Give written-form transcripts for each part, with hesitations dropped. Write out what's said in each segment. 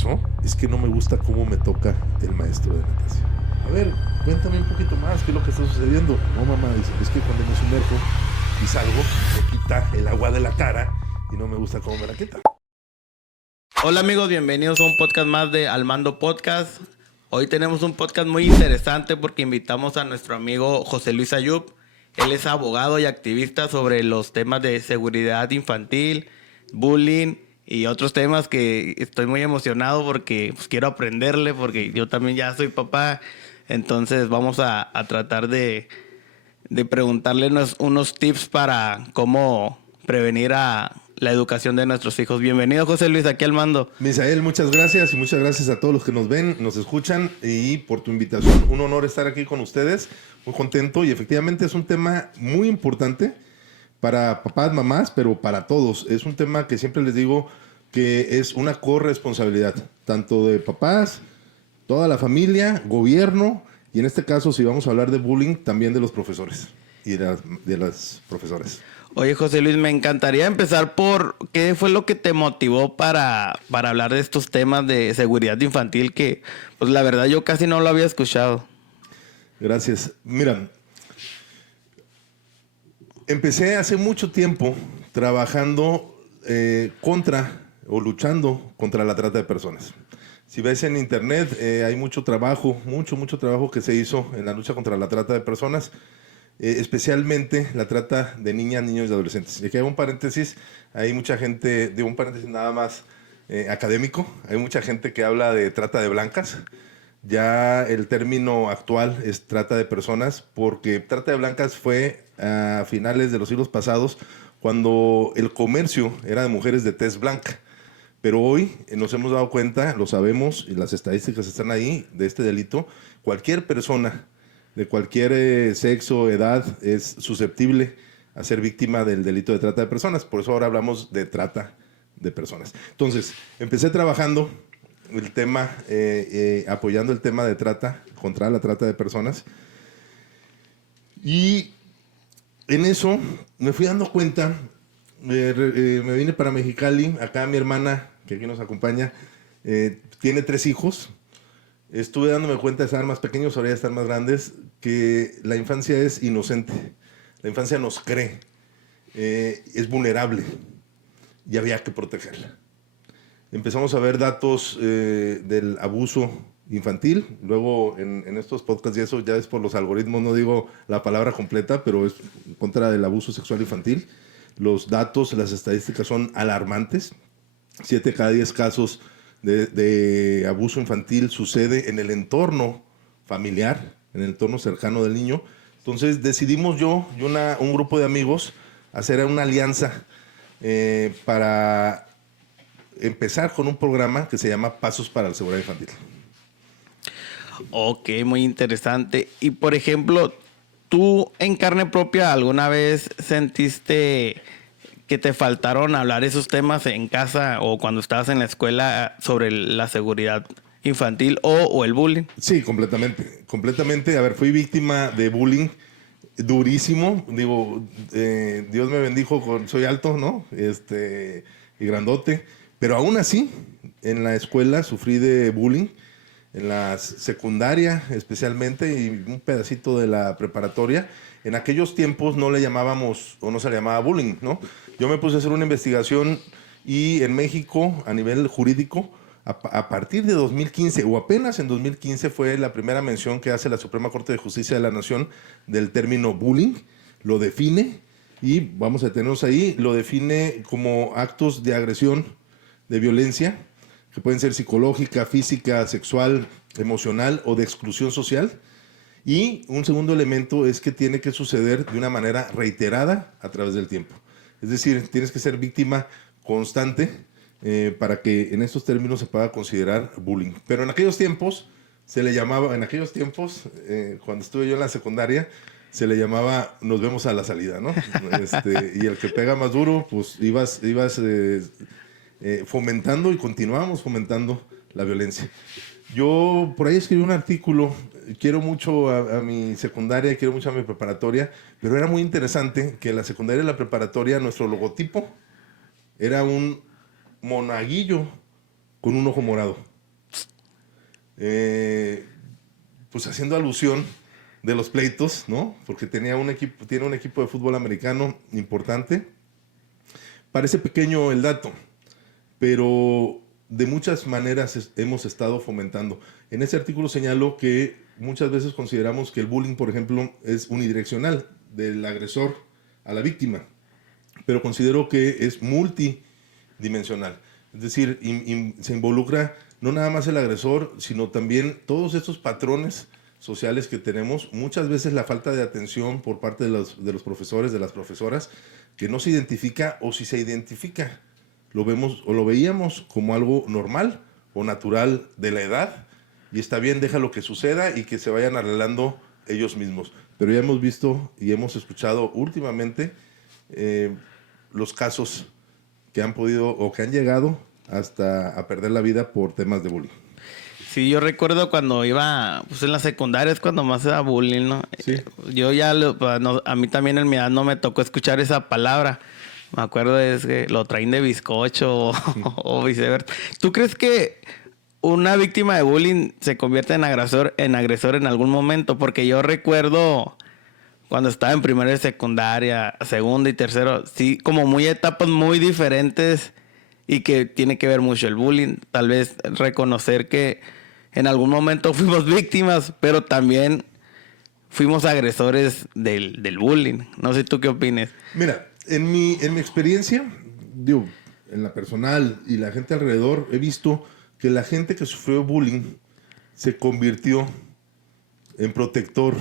pasó es que no me gusta cómo me toca el maestro de natación. A ver, cuéntame un poquito más, ¿qué es lo que está sucediendo? No, mamá, dice, es que cuando me sumerjo y salgo, me quita el agua de la cara y no me gusta cómo me la quita. Hola amigos, bienvenidos a un podcast más de Al Mando Podcast. Hoy tenemos un podcast muy interesante porque invitamos a nuestro amigo José Luis Ayub. Él es abogado y activista sobre los temas de seguridad infantil, bullying y otros temas que estoy muy emocionado porque pues, quiero aprenderle porque yo también ya soy papá. Entonces vamos a tratar de preguntarle unos tips para cómo prevenir a la educación de nuestros hijos. Bienvenido, José Luis, aquí al mando. Misael, muchas gracias y muchas gracias a todos los que nos ven, nos escuchan y por tu invitación. Un honor estar aquí con ustedes, muy contento y efectivamente es un tema muy importante para papás, mamás, pero para todos. Es un tema que siempre les digo que es una corresponsabilidad, tanto de papás, toda la familia, gobierno y en este caso, si vamos a hablar de bullying, también de los profesores y de las profesoras. Oye, José Luis, me encantaría empezar por qué fue lo que te motivó para hablar de estos temas de seguridad infantil que, pues la verdad, yo casi no lo había escuchado. Gracias. Mira, empecé hace mucho tiempo trabajando contra o luchando contra la trata de personas. Si ves en internet, hay mucho trabajo que se hizo en la lucha contra la trata de personas, especialmente la trata de niñas, niños y adolescentes. Y aquí hago un paréntesis, hay mucha gente, digo un paréntesis nada más académico, hay mucha gente que habla de trata de blancas. Ya el término actual es trata de personas, porque trata de blancas fue a finales de los siglos pasados, cuando el comercio era de mujeres de tez blanca. Pero hoy nos hemos dado cuenta, lo sabemos, y las estadísticas están ahí, de este delito. Cualquier persona de cualquier sexo, edad, es susceptible a ser víctima del delito de trata de personas. Por eso ahora hablamos de trata de personas. Entonces, empecé trabajando el tema, apoyando el tema de trata, contra la trata de personas. Y en eso me fui dando cuenta, me vine para Mexicali, acá mi hermana, que aquí nos acompaña, tiene 3 hijos. Estuve dándome cuenta, estaban más pequeños, ahora ya están más grandes, que la infancia es inocente, la infancia nos cree, es vulnerable y había que protegerla. Empezamos a ver datos del abuso infantil. Luego en estos podcasts, y eso ya es por los algoritmos, no digo la palabra completa, pero es en contra del abuso sexual infantil. Los datos, las estadísticas son alarmantes. 7 cada 10 casos de abuso infantil sucede en el entorno familiar, en el entorno cercano del niño. Entonces decidimos yo y un grupo de amigos hacer una alianza para empezar con un programa que se llama Pasos para la Seguridad Infantil. Ok, muy interesante. Y por ejemplo, ¿tú en carne propia alguna vez sentiste que te faltaron hablar esos temas en casa o cuando estabas en la escuela sobre la seguridad infantil o el bullying? Sí, completamente. Completamente. A ver, fui víctima de bullying durísimo. Digo, Dios me bendijo soy alto, ¿no? Y grandote. Pero aún así, en la escuela sufrí de bullying, en la secundaria especialmente y un pedacito de la preparatoria. En aquellos tiempos no le llamábamos, o no se le llamaba bullying, ¿no? Yo me puse a hacer una investigación y en México, a nivel jurídico, a partir de 2015, o apenas en 2015, fue la primera mención que hace la Suprema Corte de Justicia de la Nación del término bullying, lo define, y vamos a detenernos ahí, lo define como actos de agresión, de violencia, que pueden ser psicológica, física, sexual, emocional o de exclusión social. Y un segundo elemento es que tiene que suceder de una manera reiterada a través del tiempo. Es decir, tienes que ser víctima constante para que en estos términos se pueda considerar bullying. Pero en aquellos tiempos se le llamaba, cuando estuve yo en la secundaria, se le llamaba nos vemos a la salida, ¿no? Y el que pega más duro, pues ibas fomentando y continuamos fomentando la violencia. Yo por ahí escribí un artículo, quiero mucho a mi secundaria, quiero mucho a mi preparatoria, pero era muy interesante que en la secundaria y la preparatoria nuestro logotipo era un monaguillo con un ojo morado. pues haciendo alusión de los pleitos, ¿no? Porque tiene un equipo de fútbol americano importante. Parece pequeño el dato, pero de muchas maneras hemos estado fomentando. En ese artículo señalo que muchas veces consideramos que el bullying, por ejemplo, es unidireccional, del agresor a la víctima, pero considero que es multidimensional. Es decir, se involucra no nada más el agresor, sino también todos estos patrones sociales que tenemos, muchas veces la falta de atención por parte de los profesores, de las profesoras, que no se identifica, o si se identifica, lo vemos o lo veíamos como algo normal o natural de la edad, y está bien, déjalo que suceda y que se vayan arreglando ellos mismos. Pero ya hemos visto y hemos escuchado últimamente los casos que han podido o que han llegado hasta a perder la vida por temas de bullying. Sí, yo recuerdo cuando iba, pues en la secundaria es cuando más era bullying, ¿no? Sí. Yo ya, a mí también en mi edad no me tocó escuchar esa palabra. Me acuerdo es que lo traen de bizcocho o viceversa. ¿Tú crees que una víctima de bullying se convierte en agresor en algún momento? Porque yo recuerdo cuando estaba en primera y secundaria, segunda y tercero, sí, como muy etapas muy diferentes y que tiene que ver mucho el bullying. Tal vez reconocer que en algún momento fuimos víctimas, pero también fuimos agresores del bullying. No sé tú qué opines. Mira, en mi experiencia, digo, en la personal y la gente alrededor, he visto que la gente que sufrió bullying se convirtió en protector,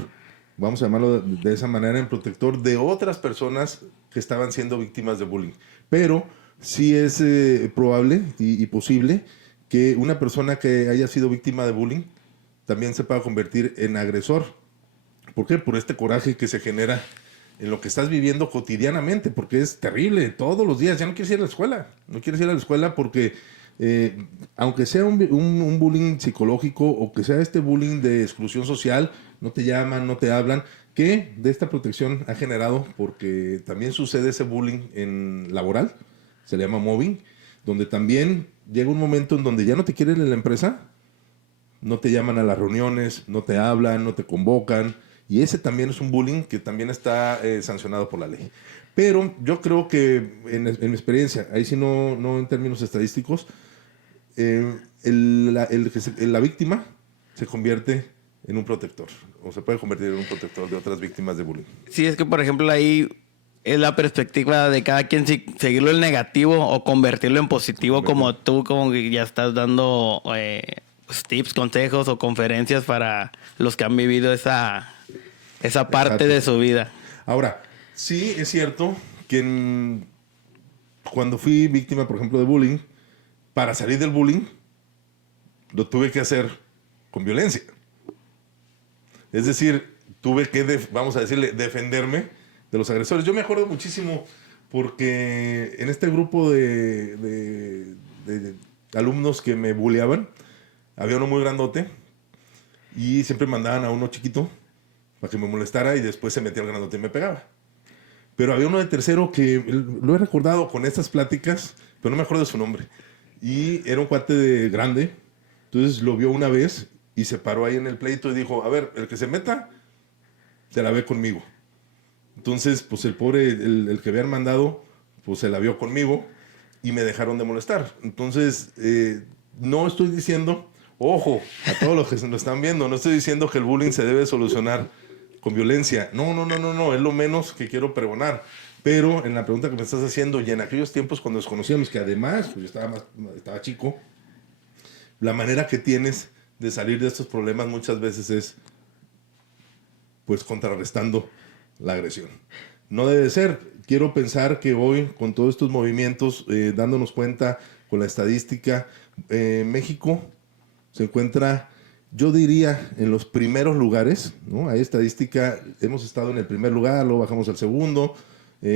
vamos a llamarlo de esa manera, en protector de otras personas que estaban siendo víctimas de bullying. Pero sí es probable y posible que una persona que haya sido víctima de bullying también se pueda convertir en agresor. ¿Por qué? Por este coraje que se genera en lo que estás viviendo cotidianamente, porque es terrible, todos los días. Ya no quieres ir a la escuela, no quieres ir a la escuela porque aunque sea un bullying psicológico o que sea este bullying de exclusión social, no te llaman, no te hablan, que de esta protección ha generado, porque también sucede ese bullying en laboral, se le llama mobbing, donde también llega un momento en donde ya no te quieren en la empresa, no te llaman a las reuniones, no te hablan, no te convocan, y ese también es un bullying que también está sancionado por la ley. Pero yo creo que en mi experiencia, ahí sí no en términos estadísticos, la víctima se convierte en un protector, o se puede convertir en un protector de otras víctimas de bullying. Sí, es que por ejemplo ahí es la perspectiva de cada quien, si seguirlo en negativo o convertirlo en positivo, como tú, como que ya estás dando pues, tips, consejos o conferencias para los que han vivido esa parte Exacto. de su vida. Ahora, sí es cierto que cuando fui víctima, por ejemplo, de bullying, para salir del bullying, lo tuve que hacer con violencia. Es decir, tuve que, vamos a decirle, defenderme de los agresores. Yo me acuerdo muchísimo porque en este grupo de alumnos que me bulleaban, había uno muy grandote y siempre mandaban a uno chiquito para que me molestara y después se metía el grandote y me pegaba. Pero había uno de tercero que lo he recordado con estas pláticas, pero no me acuerdo de su nombre. Y era un cuate grande, entonces lo vio una vez y se paró ahí en el pleito y dijo, a ver, el que se meta, se la ve conmigo. Entonces, pues el pobre, el que habían mandado, pues se la vio conmigo y me dejaron de molestar. Entonces, no estoy diciendo, ojo, a todos los que se nos están viendo, no estoy diciendo que el bullying se debe solucionar con violencia. No, es lo menos que quiero pregonar. Pero en la pregunta que me estás haciendo, y en aquellos tiempos cuando nos conocíamos, que además, pues yo estaba chico, la manera que tienes de salir de estos problemas muchas veces es, pues, contrarrestando la agresión. No debe ser. Quiero pensar que hoy, con todos estos movimientos, dándonos cuenta con la estadística, México se encuentra, yo diría, en los primeros lugares, ¿no? Hay estadística, hemos estado en el primer lugar, luego bajamos al segundo.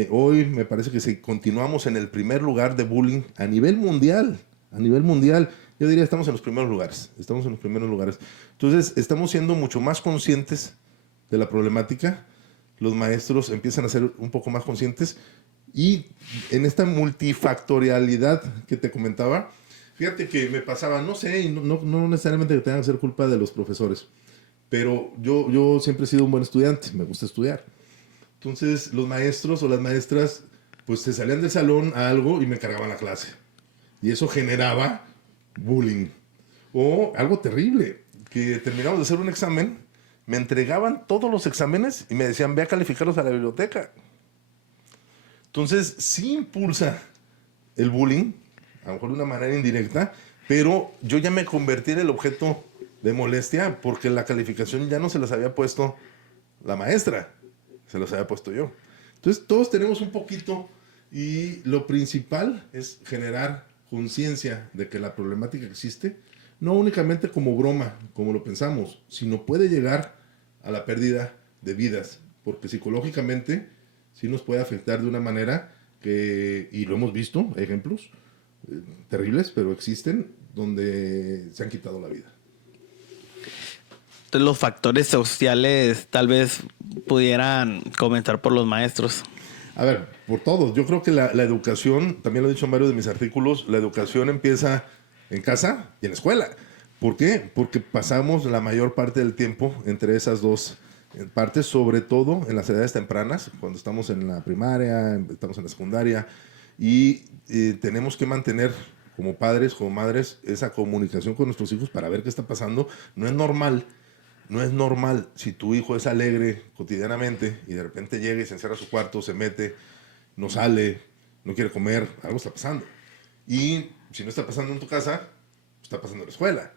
Hoy me parece que continuamos en el primer lugar de bullying a nivel mundial. A nivel mundial, yo diría, estamos en los primeros lugares. Estamos en los primeros lugares. Entonces, estamos siendo mucho más conscientes de la problemática. Los maestros empiezan a ser un poco más conscientes y en esta multifactorialidad que te comentaba, Fíjate que me pasaba, no sé, y no necesariamente que tenga que ser culpa de los profesores, pero yo siempre he sido un buen estudiante, me gusta estudiar. Entonces los maestros o las maestras pues se salían del salón a algo y me cargaban la clase. Y eso generaba bullying. O algo terrible, que terminamos de hacer un examen, me entregaban todos los exámenes y me decían, ve a calificarlos a la biblioteca. Entonces sí impulsa el bullying, a lo mejor de una manera indirecta, pero yo ya me convertí en el objeto de molestia porque la calificación ya no se las había puesto la maestra, se las había puesto yo. Entonces todos tenemos un poquito y lo principal es generar conciencia de que la problemática existe, no únicamente como broma, como lo pensamos, sino puede llegar a la pérdida de vidas, porque psicológicamente sí nos puede afectar de una manera que, y lo hemos visto, ejemplos terribles, pero existen, donde se han quitado la vida. Entonces, los factores sociales tal vez pudieran comenzar por los maestros. A ver, por todos. Yo creo que la educación, también lo he dicho en varios de mis artículos, la educación empieza en casa y en la escuela. ¿Por qué? Porque pasamos la mayor parte del tiempo entre esas dos partes, sobre todo en las edades tempranas, cuando estamos en la primaria, estamos en la secundaria, y tenemos que mantener como padres, como madres, esa comunicación con nuestros hijos para ver qué está pasando. No es normal si tu hijo es alegre cotidianamente y de repente llega y se encierra a su cuarto, se mete, no sale, no quiere comer, algo está pasando. Y si no está pasando en tu casa, está pasando en la escuela.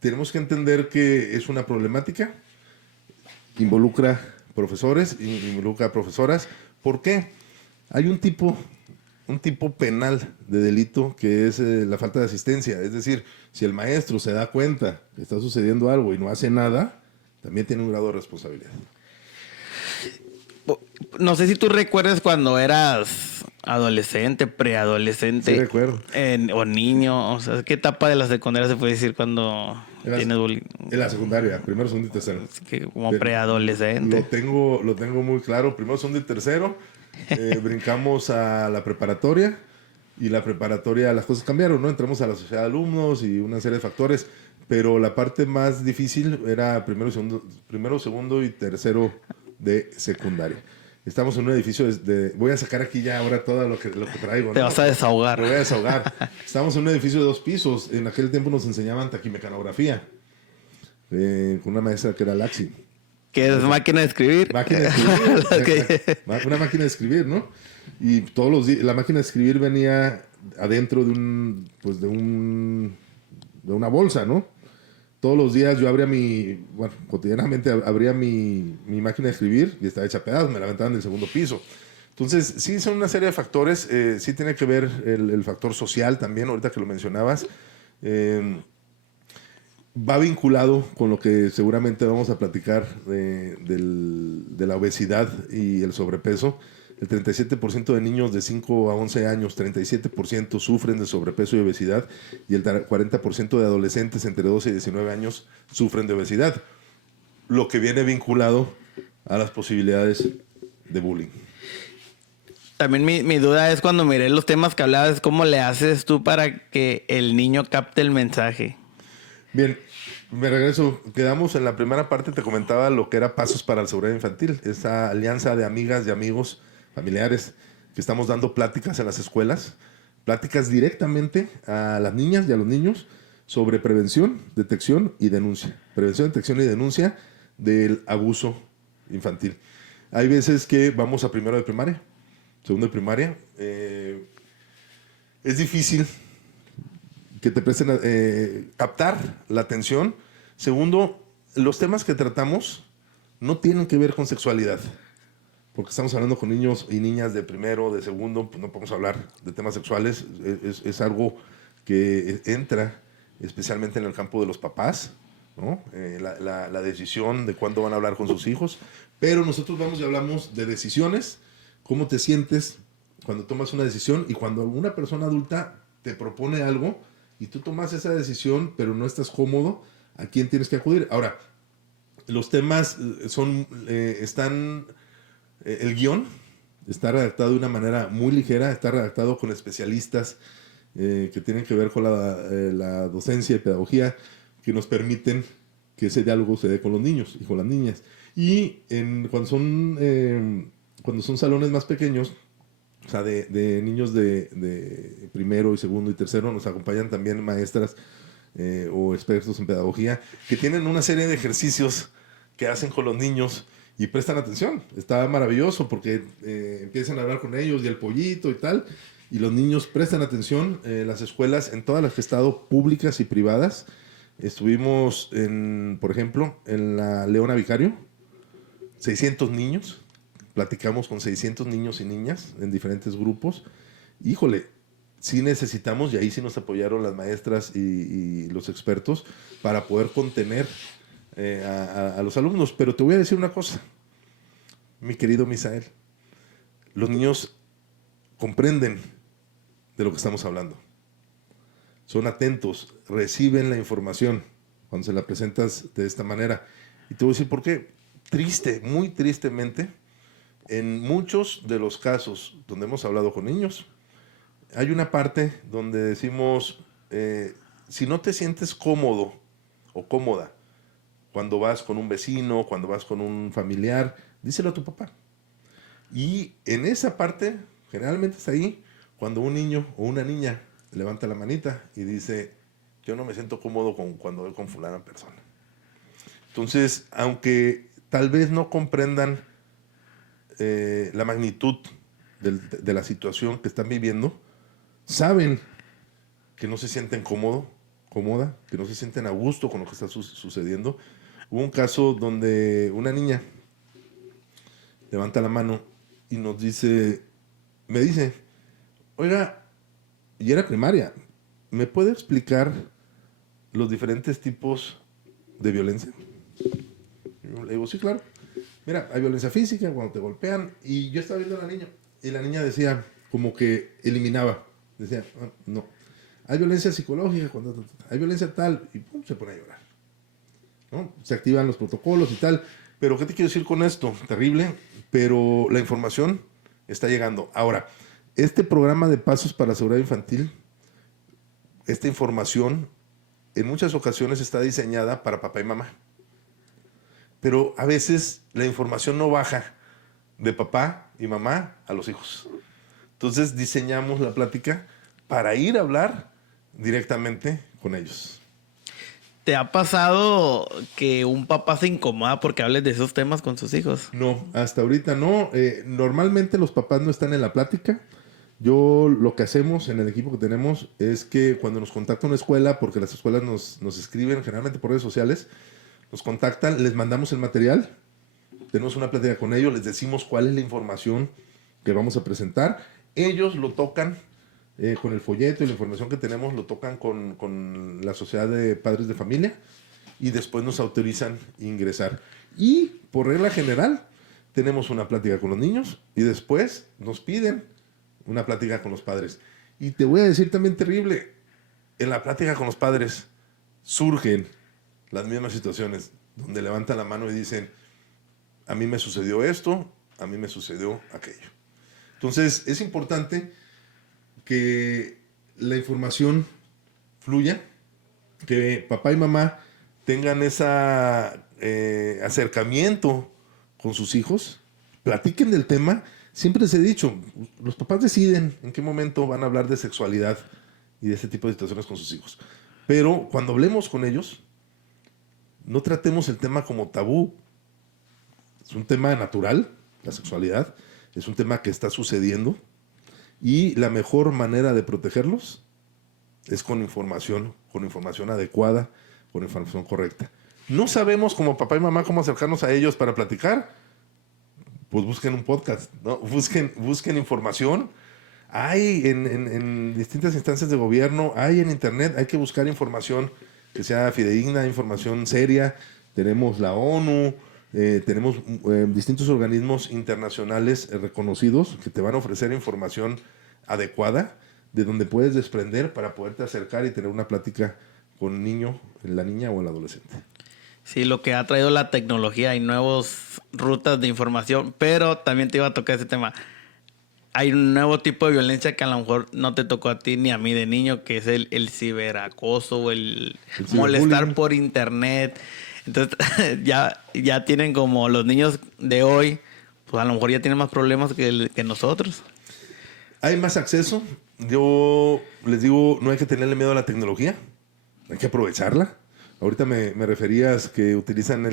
Tenemos que entender que es una problemática, involucra profesores, involucra profesoras. ¿Por qué? Hay un tipo penal de delito que es la falta de asistencia. Es decir, si el maestro se da cuenta que está sucediendo algo y no hace nada, también tiene un grado de responsabilidad. No sé si tú recuerdas cuando eras adolescente, preadolescente. Sí, recuerdo. O niño. O sea, ¿qué etapa de la secundaria se puede decir cuando tienes bullying? En la secundaria, primero, segundo y tercero. Como preadolescente. Lo tengo muy claro. Primero, segundo y tercero. Brincamos a la preparatoria. Y la preparatoria, las cosas cambiaron, ¿no? Entramos a la sociedad de alumnos y una serie de factores. Pero la parte más difícil era primero, segundo y tercero de secundaria. Estamos en un edificio voy a sacar aquí ya ahora todo lo que traigo. Te vas a desahogar. Me voy a desahogar. Estamos en un edificio de 2 pisos. En aquel tiempo nos enseñaban taquimecanografía. Con una maestra que era Laxi. ¿Qué es máquina de escribir? Máquina de escribir. Una máquina de escribir, ¿no? Y todos los días, la máquina de escribir venía adentro de una bolsa, ¿no? Todos los días yo cotidianamente abría mi máquina de escribir y estaba hecha pedazos, me la aventaban del segundo piso. Entonces, sí, son una serie de factores. Sí tiene que ver el factor social también, ahorita que lo mencionabas. Va vinculado con lo que seguramente vamos a platicar de la obesidad y el sobrepeso. El 37% de niños de 5 a 11 años, 37% sufren de sobrepeso y obesidad, y el 40% de adolescentes entre 12 y 19 años sufren de obesidad, lo que viene vinculado a las posibilidades de bullying. También mi duda es cuando miré los temas que hablabas, ¿cómo le haces tú para que el niño capte el mensaje? Bien, me regreso. Quedamos en la primera parte, te comentaba lo que era Pasos para la Seguridad Infantil, esa alianza de amigas y amigos, familiares, que estamos dando pláticas en las escuelas, pláticas directamente a las niñas y a los niños sobre prevención, detección y denuncia. Prevención, detección y denuncia del abuso infantil. Hay veces que vamos a primero de primaria, segundo de primaria. Es difícil que te presten captar la atención. Segundo, los temas que tratamos no tienen que ver con sexualidad. Porque estamos hablando con niños y niñas de primero, de segundo, pues no podemos hablar de temas sexuales. Es algo que entra especialmente en el campo de los papás, ¿no? La decisión de cuándo van a hablar con sus hijos. Pero nosotros vamos y hablamos de decisiones, cómo te sientes cuando tomas una decisión y cuando una persona adulta te propone algo y tú tomas esa decisión, pero no estás cómodo, ¿a quién tienes que acudir? Ahora, los temas están... El guión está redactado de una manera muy ligera, está redactado con especialistas que tienen que ver con la docencia y pedagogía, que nos permiten que ese diálogo se dé con los niños y con las niñas. Y cuando son salones más pequeños, o sea, de niños de primero y segundo y tercero, nos acompañan también maestras o expertos en pedagogía que tienen una serie de ejercicios que hacen con los niños y prestan atención. Está maravilloso porque empiezan a hablar con ellos y el pollito y tal, y los niños prestan atención. Las escuelas, en todas las que he estado, públicas y privadas, estuvimos, por ejemplo, en la Leona Vicario, 600 niños, platicamos con 600 niños y niñas en diferentes grupos. Híjole, sí necesitamos, y ahí sí nos apoyaron las maestras y los expertos para poder contener a los alumnos. Pero te voy a decir una cosa, mi querido Misael, los niños comprenden de lo que estamos hablando. Son atentos, reciben la información cuando se la presentas de esta manera. Y te voy a decir por qué. Triste, muy tristemente, en muchos de los casos donde hemos hablado con niños, hay una parte donde decimos, si no te sientes cómodo o cómoda cuando vas con un vecino, cuando vas con un familiar, díselo a tu papá. Y en esa parte, generalmente es ahí, cuando un niño o una niña levanta la manita y dice, yo no me siento cómodo cuando voy con fulana persona. Entonces, aunque tal vez no comprendan la magnitud de la situación que están viviendo, saben que no se sienten cómoda, que no se sienten a gusto con lo que está sucediendo. Hubo un caso donde una niña levanta la mano y me dice, oiga, y era primaria, ¿me puede explicar los diferentes tipos de violencia? Yo le digo, sí, claro. Mira, hay violencia física cuando te golpean. Y yo estaba viendo a la niña. Y la niña decía, como que eliminaba. Decía, no. Hay violencia psicológica, cuando hay violencia tal. Y pum, se pone a llorar, ¿no? Se activan los protocolos y tal. Pero, ¿qué te quiero decir con esto? Terrible. Pero la información está llegando. Ahora, este programa de Pasos para la Seguridad Infantil, esta información, en muchas ocasiones está diseñada para papá y mamá. Pero a veces la información no baja de papá y mamá a los hijos. Entonces diseñamos la plática para ir a hablar directamente con ellos. ¿Te ha pasado que un papá se incomoda porque hables de esos temas con sus hijos? No, hasta ahorita no. Normalmente los papás no están en la plática. Lo que hacemos en el equipo que tenemos es que cuando nos contacta una escuela, porque las escuelas nos escriben generalmente por redes sociales, nos contactan, les mandamos el material, tenemos una plática con ellos, les decimos cuál es la información que vamos a presentar. Ellos lo tocan con el folleto y la información que tenemos, lo tocan con la Sociedad de Padres de Familia y después nos autorizan ingresar. Y por regla general, tenemos una plática con los niños y después nos piden una plática con los padres. Y te voy a decir también terrible, en la plática con los padres surgen las mismas situaciones, donde levantan la mano y dicen, a mí me sucedió esto, a mí me sucedió aquello. Entonces, es importante que la información fluya, que papá y mamá tengan ese acercamiento con sus hijos, platiquen del tema. Siempre les he dicho, los papás deciden en qué momento van a hablar de sexualidad y de ese tipo de situaciones con sus hijos. Pero cuando hablemos con ellos, no tratemos el tema como tabú. Es un tema natural, la sexualidad. Es un tema que está sucediendo. Y la mejor manera de protegerlos es con información adecuada, con información correcta. No sabemos como papá y mamá cómo acercarnos a ellos para platicar. Pues busquen un podcast, ¿no? Busquen información. Hay en distintas instancias de gobierno, hay en internet, hay que buscar información que sea fidedigna, información seria. Tenemos la ONU, tenemos distintos organismos internacionales reconocidos que te van a ofrecer información adecuada de donde puedes desprender para poderte acercar y tener una plática con el niño, la niña o el adolescente. Sí, lo que ha traído la tecnología y nuevas rutas de información, pero también te iba a tocar ese tema. hay un nuevo tipo de violencia que a lo mejor no te tocó a ti ni a mí de niño, que es el ciberacoso o el molestar por internet. Entonces, ya tienen como los niños de hoy, pues a lo mejor ya tienen más problemas que nosotros. Hay más acceso. Yo les digo, no hay que tenerle miedo a la tecnología. Hay que aprovecharla. Ahorita me referías que utilizan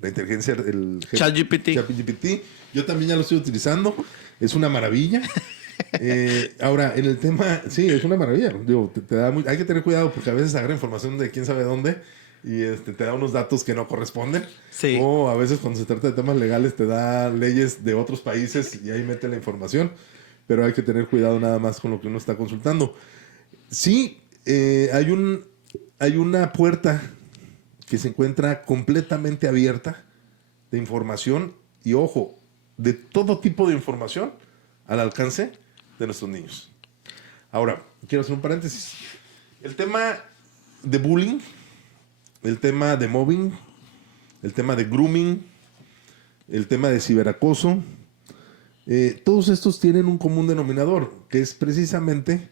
la inteligencia, el ChatGPT. Yo también ya lo estoy utilizando. Es una maravilla. Ahora, en el tema, sí, es una maravilla. Digo, hay que tener cuidado porque a veces agarra información de quién sabe dónde y te da unos datos que no corresponden. Sí. O a veces cuando se trata de temas legales te da leyes de otros países y ahí mete la información. Pero hay que tener cuidado nada más con lo que uno está consultando. Sí, hay una puerta que se encuentra completamente abierta de información y, ojo, de todo tipo de información al alcance de nuestros niños. Ahora, quiero hacer un paréntesis. El tema de bullying, el tema de mobbing, el tema de grooming, el tema de ciberacoso, todos estos tienen un común denominador, que es precisamente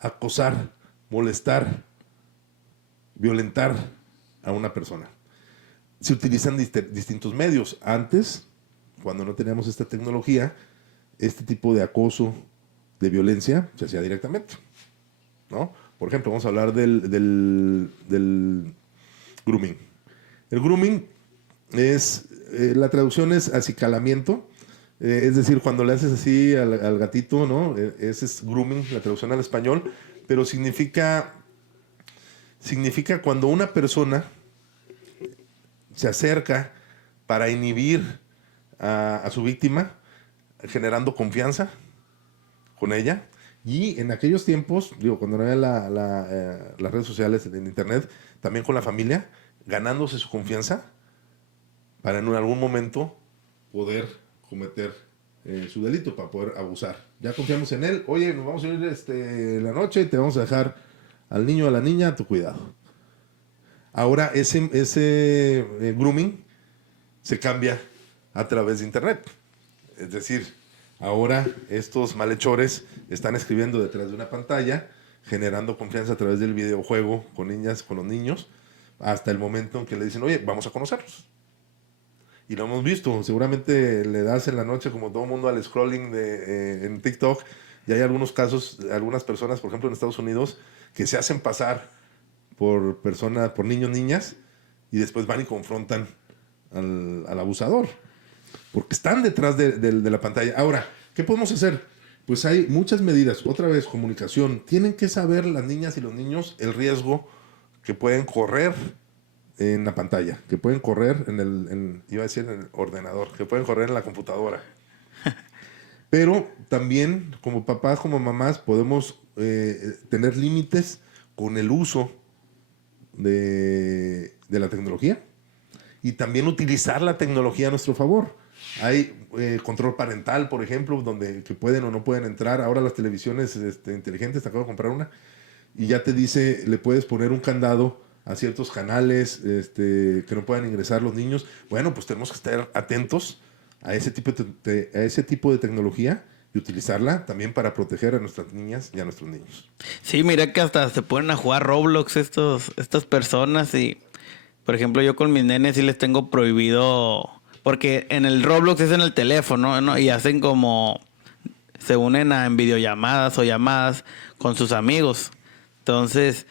acosar, molestar, violentar a una persona. Se utilizan distintos medios. Antes, cuando no teníamos esta tecnología, este tipo de acoso, de violencia, se hacía directamente, ¿no? Por ejemplo, vamos a hablar del grooming. El grooming es, la traducción es acicalamiento, es decir, cuando le haces así al gatito, ¿no? Ese es grooming, la traducción al español, pero significa cuando una persona se acerca para inhibir a su víctima, generando confianza con ella. Y en aquellos tiempos, digo, cuando no había las redes sociales en internet, también con la familia, ganándose su confianza para en algún momento poder cometer su delito, para poder abusar. Ya confiamos en él. Oye, nos vamos a ir la noche y te vamos a dejar al niño o a la niña a tu cuidado. Ahora ese grooming se cambia a través de internet. Es decir, ahora estos malhechores están escribiendo detrás de una pantalla, generando confianza a través del videojuego con niñas, con los niños, hasta el momento en que le dicen, oye, vamos a conocerlos. Y lo hemos visto, seguramente le das en la noche como todo el mundo al scrolling en TikTok, y hay algunos casos, algunas personas, por ejemplo en Estados Unidos, que se hacen pasar por niños, niñas, y después van y confrontan al abusador, porque están detrás de la pantalla. Ahora, ¿qué podemos hacer? Pues hay muchas medidas. Otra vez, comunicación. Tienen que saber las niñas y los niños el riesgo que pueden correr en la pantalla, que pueden correr iba a decir en el ordenador, que pueden correr en la computadora. Pero también, como papás, como mamás, podemos tener límites con el uso de la tecnología y también utilizar la tecnología a nuestro favor. Hay control parental, por ejemplo, que pueden o no pueden entrar. Ahora las televisiones inteligentes, te acabo de comprar una, y ya te dice, le puedes poner un candado a ciertos canales que no puedan ingresar los niños. Bueno, pues tenemos que estar atentos a ese tipo de tecnología y utilizarla también para proteger a nuestras niñas y a nuestros niños. Sí, mira que hasta se ponen a jugar Roblox estas personas y, por ejemplo, yo con mis nenes sí les tengo prohibido, porque en el Roblox es en el teléfono, ¿no? Y hacen como, se unen en videollamadas o llamadas con sus amigos. Entonces,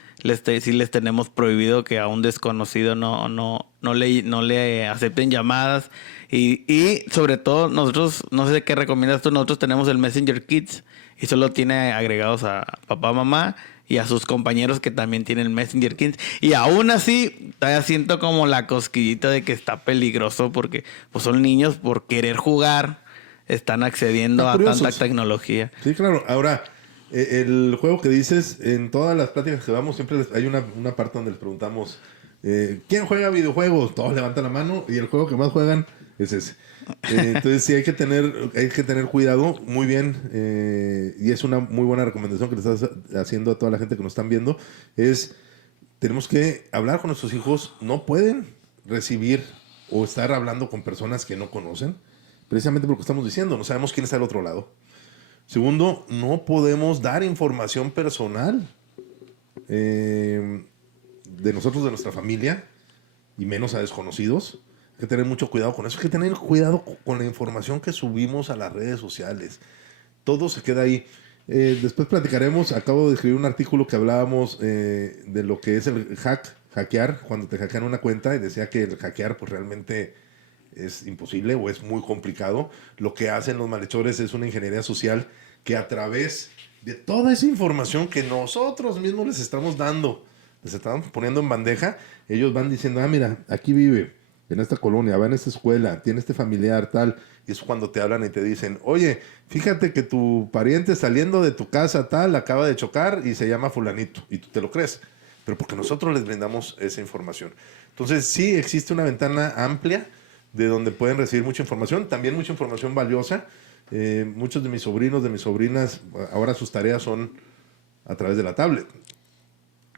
sí les tenemos prohibido que a un desconocido no le acepten llamadas. Y sobre todo, nosotros, no sé qué recomiendas tú, nosotros tenemos el Messenger Kids y solo tiene agregados a papá, mamá y a sus compañeros que también tienen Messenger Kids. Y aún así, todavía siento como la cosquillita de que está peligroso porque pues son niños por querer jugar, están accediendo a tanta tecnología. Sí, claro. Ahora, el juego que dices, en todas las pláticas que vamos, siempre hay una parte donde les preguntamos, ¿quién juega videojuegos? Todos levantan la mano y el juego que más juegan es ese. Entonces sí hay que tener cuidado, muy bien, y es una muy buena recomendación que le estás haciendo a toda la gente que nos están viendo, tenemos que hablar con nuestros hijos. No pueden recibir o estar hablando con personas que no conocen, precisamente porque estamos diciendo, no sabemos quién está al otro lado. Segundo, no podemos dar información personal de nosotros, de nuestra familia, y menos a desconocidos. Hay que tener mucho cuidado con eso. Hay que tener cuidado con la información que subimos a las redes sociales. Todo se queda ahí. Después platicaremos. Acabo de escribir un artículo que hablábamos de lo que es el hackear, cuando te hackean una cuenta, y decía que el hackear pues realmente es imposible o es muy complicado. Lo que hacen los malhechores es una ingeniería social que a través de toda esa información que nosotros mismos les estamos dando, les estamos poniendo en bandeja, ellos van diciendo, ah, mira, aquí vive, en esta colonia, va en esta escuela, tiene este familiar, tal. Y es cuando te hablan y te dicen, oye, fíjate que tu pariente saliendo de tu casa, tal, acaba de chocar y se llama fulanito. Y tú te lo crees. Pero porque nosotros les brindamos esa información. Entonces, sí existe una ventana amplia de donde pueden recibir mucha información, también mucha información valiosa. Muchos de mis sobrinos, de mis sobrinas, ahora sus tareas son a través de la tablet.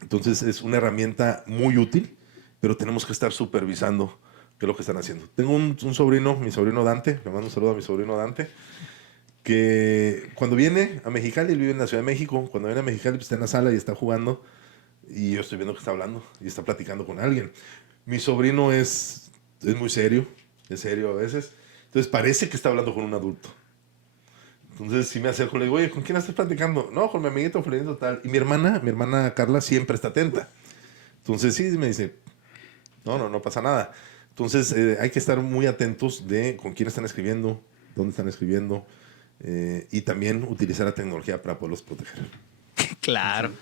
Entonces es una herramienta muy útil, pero tenemos que estar supervisando qué es lo que están haciendo. Tengo un sobrino, mi sobrino Dante, le mando un saludo a mi sobrino Dante, que cuando viene a Mexicali, él vive en la Ciudad de México, cuando viene a Mexicali pues está en la sala y está jugando, y yo estoy viendo que está hablando y está platicando con alguien. Mi sobrino es muy serio, es serio a veces, entonces parece que está hablando con un adulto. Entonces si me acerco, le digo, oye, ¿con quién estás platicando? No, con mi amiguito fulanito tal. Y mi hermana Carla siempre está atenta. Entonces sí, me dice, no pasa nada. Entonces hay que estar muy atentos de con quién están escribiendo, dónde están escribiendo, y también utilizar la tecnología para poderlos proteger. Claro.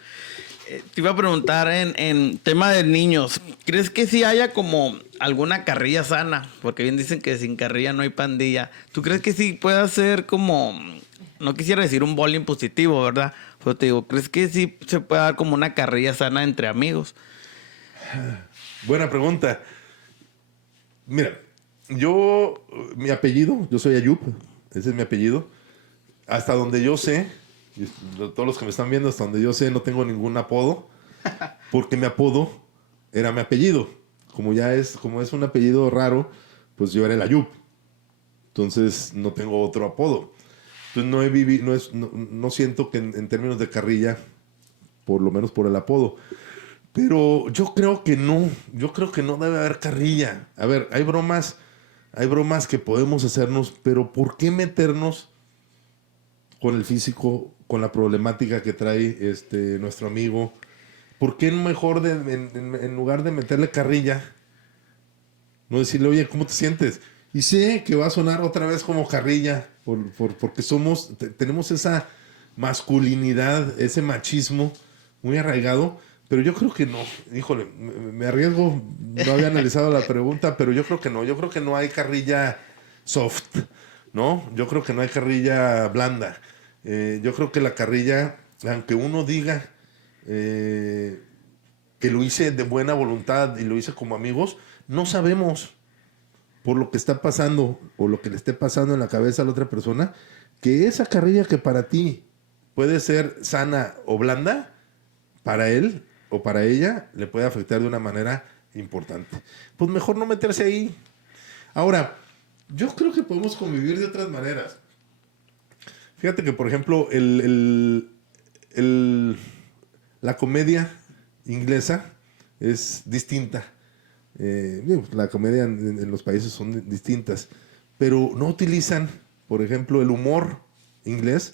Te iba a preguntar en tema de niños, ¿crees que sí haya como alguna carrilla sana? Porque bien dicen que sin carrilla no hay pandilla. ¿Tú crees que sí pueda ser como, no quisiera decir un bullying positivo, ¿verdad? Pero te digo, ¿crees que sí se puede dar como una carrilla sana entre amigos? Buena pregunta. Mira, mi apellido, yo soy Ayub, ese es mi apellido. Hasta donde yo sé, y todos los que me están viendo, hasta donde yo sé, no tengo ningún apodo, porque mi apodo era mi apellido. Como es un apellido raro, pues yo era el Ayub. Entonces no tengo otro apodo. Entonces no siento que en términos de carrilla, por lo menos por el apodo. Pero yo creo que no debe haber carrilla. A ver, hay bromas que podemos hacernos, pero ¿por qué meternos con el físico, con la problemática que trae nuestro amigo? ¿Por qué mejor en lugar de meterle carrilla, no decirle, oye, ¿cómo te sientes? Y sé que va a sonar otra vez como carrilla, porque tenemos esa masculinidad, ese machismo muy arraigado, pero yo creo que no. Híjole, me arriesgo, no había analizado la pregunta, pero yo creo que no. Yo creo que no hay carrilla soft, ¿no? Yo creo que no hay carrilla blanda. Yo creo que la carrilla, aunque uno diga que lo hice de buena voluntad y lo hice como amigos, no sabemos por lo que está pasando o lo que le esté pasando en la cabeza a la otra persona, que esa carrilla que para ti puede ser sana o blanda, para él o para ella le puede afectar de una manera importante. Pues mejor no meterse ahí. Ahora, yo creo que podemos convivir de otras maneras. Fíjate que, por ejemplo, la comedia inglesa es distinta. La comedia en los países son distintas, pero no utilizan, por ejemplo, el humor inglés.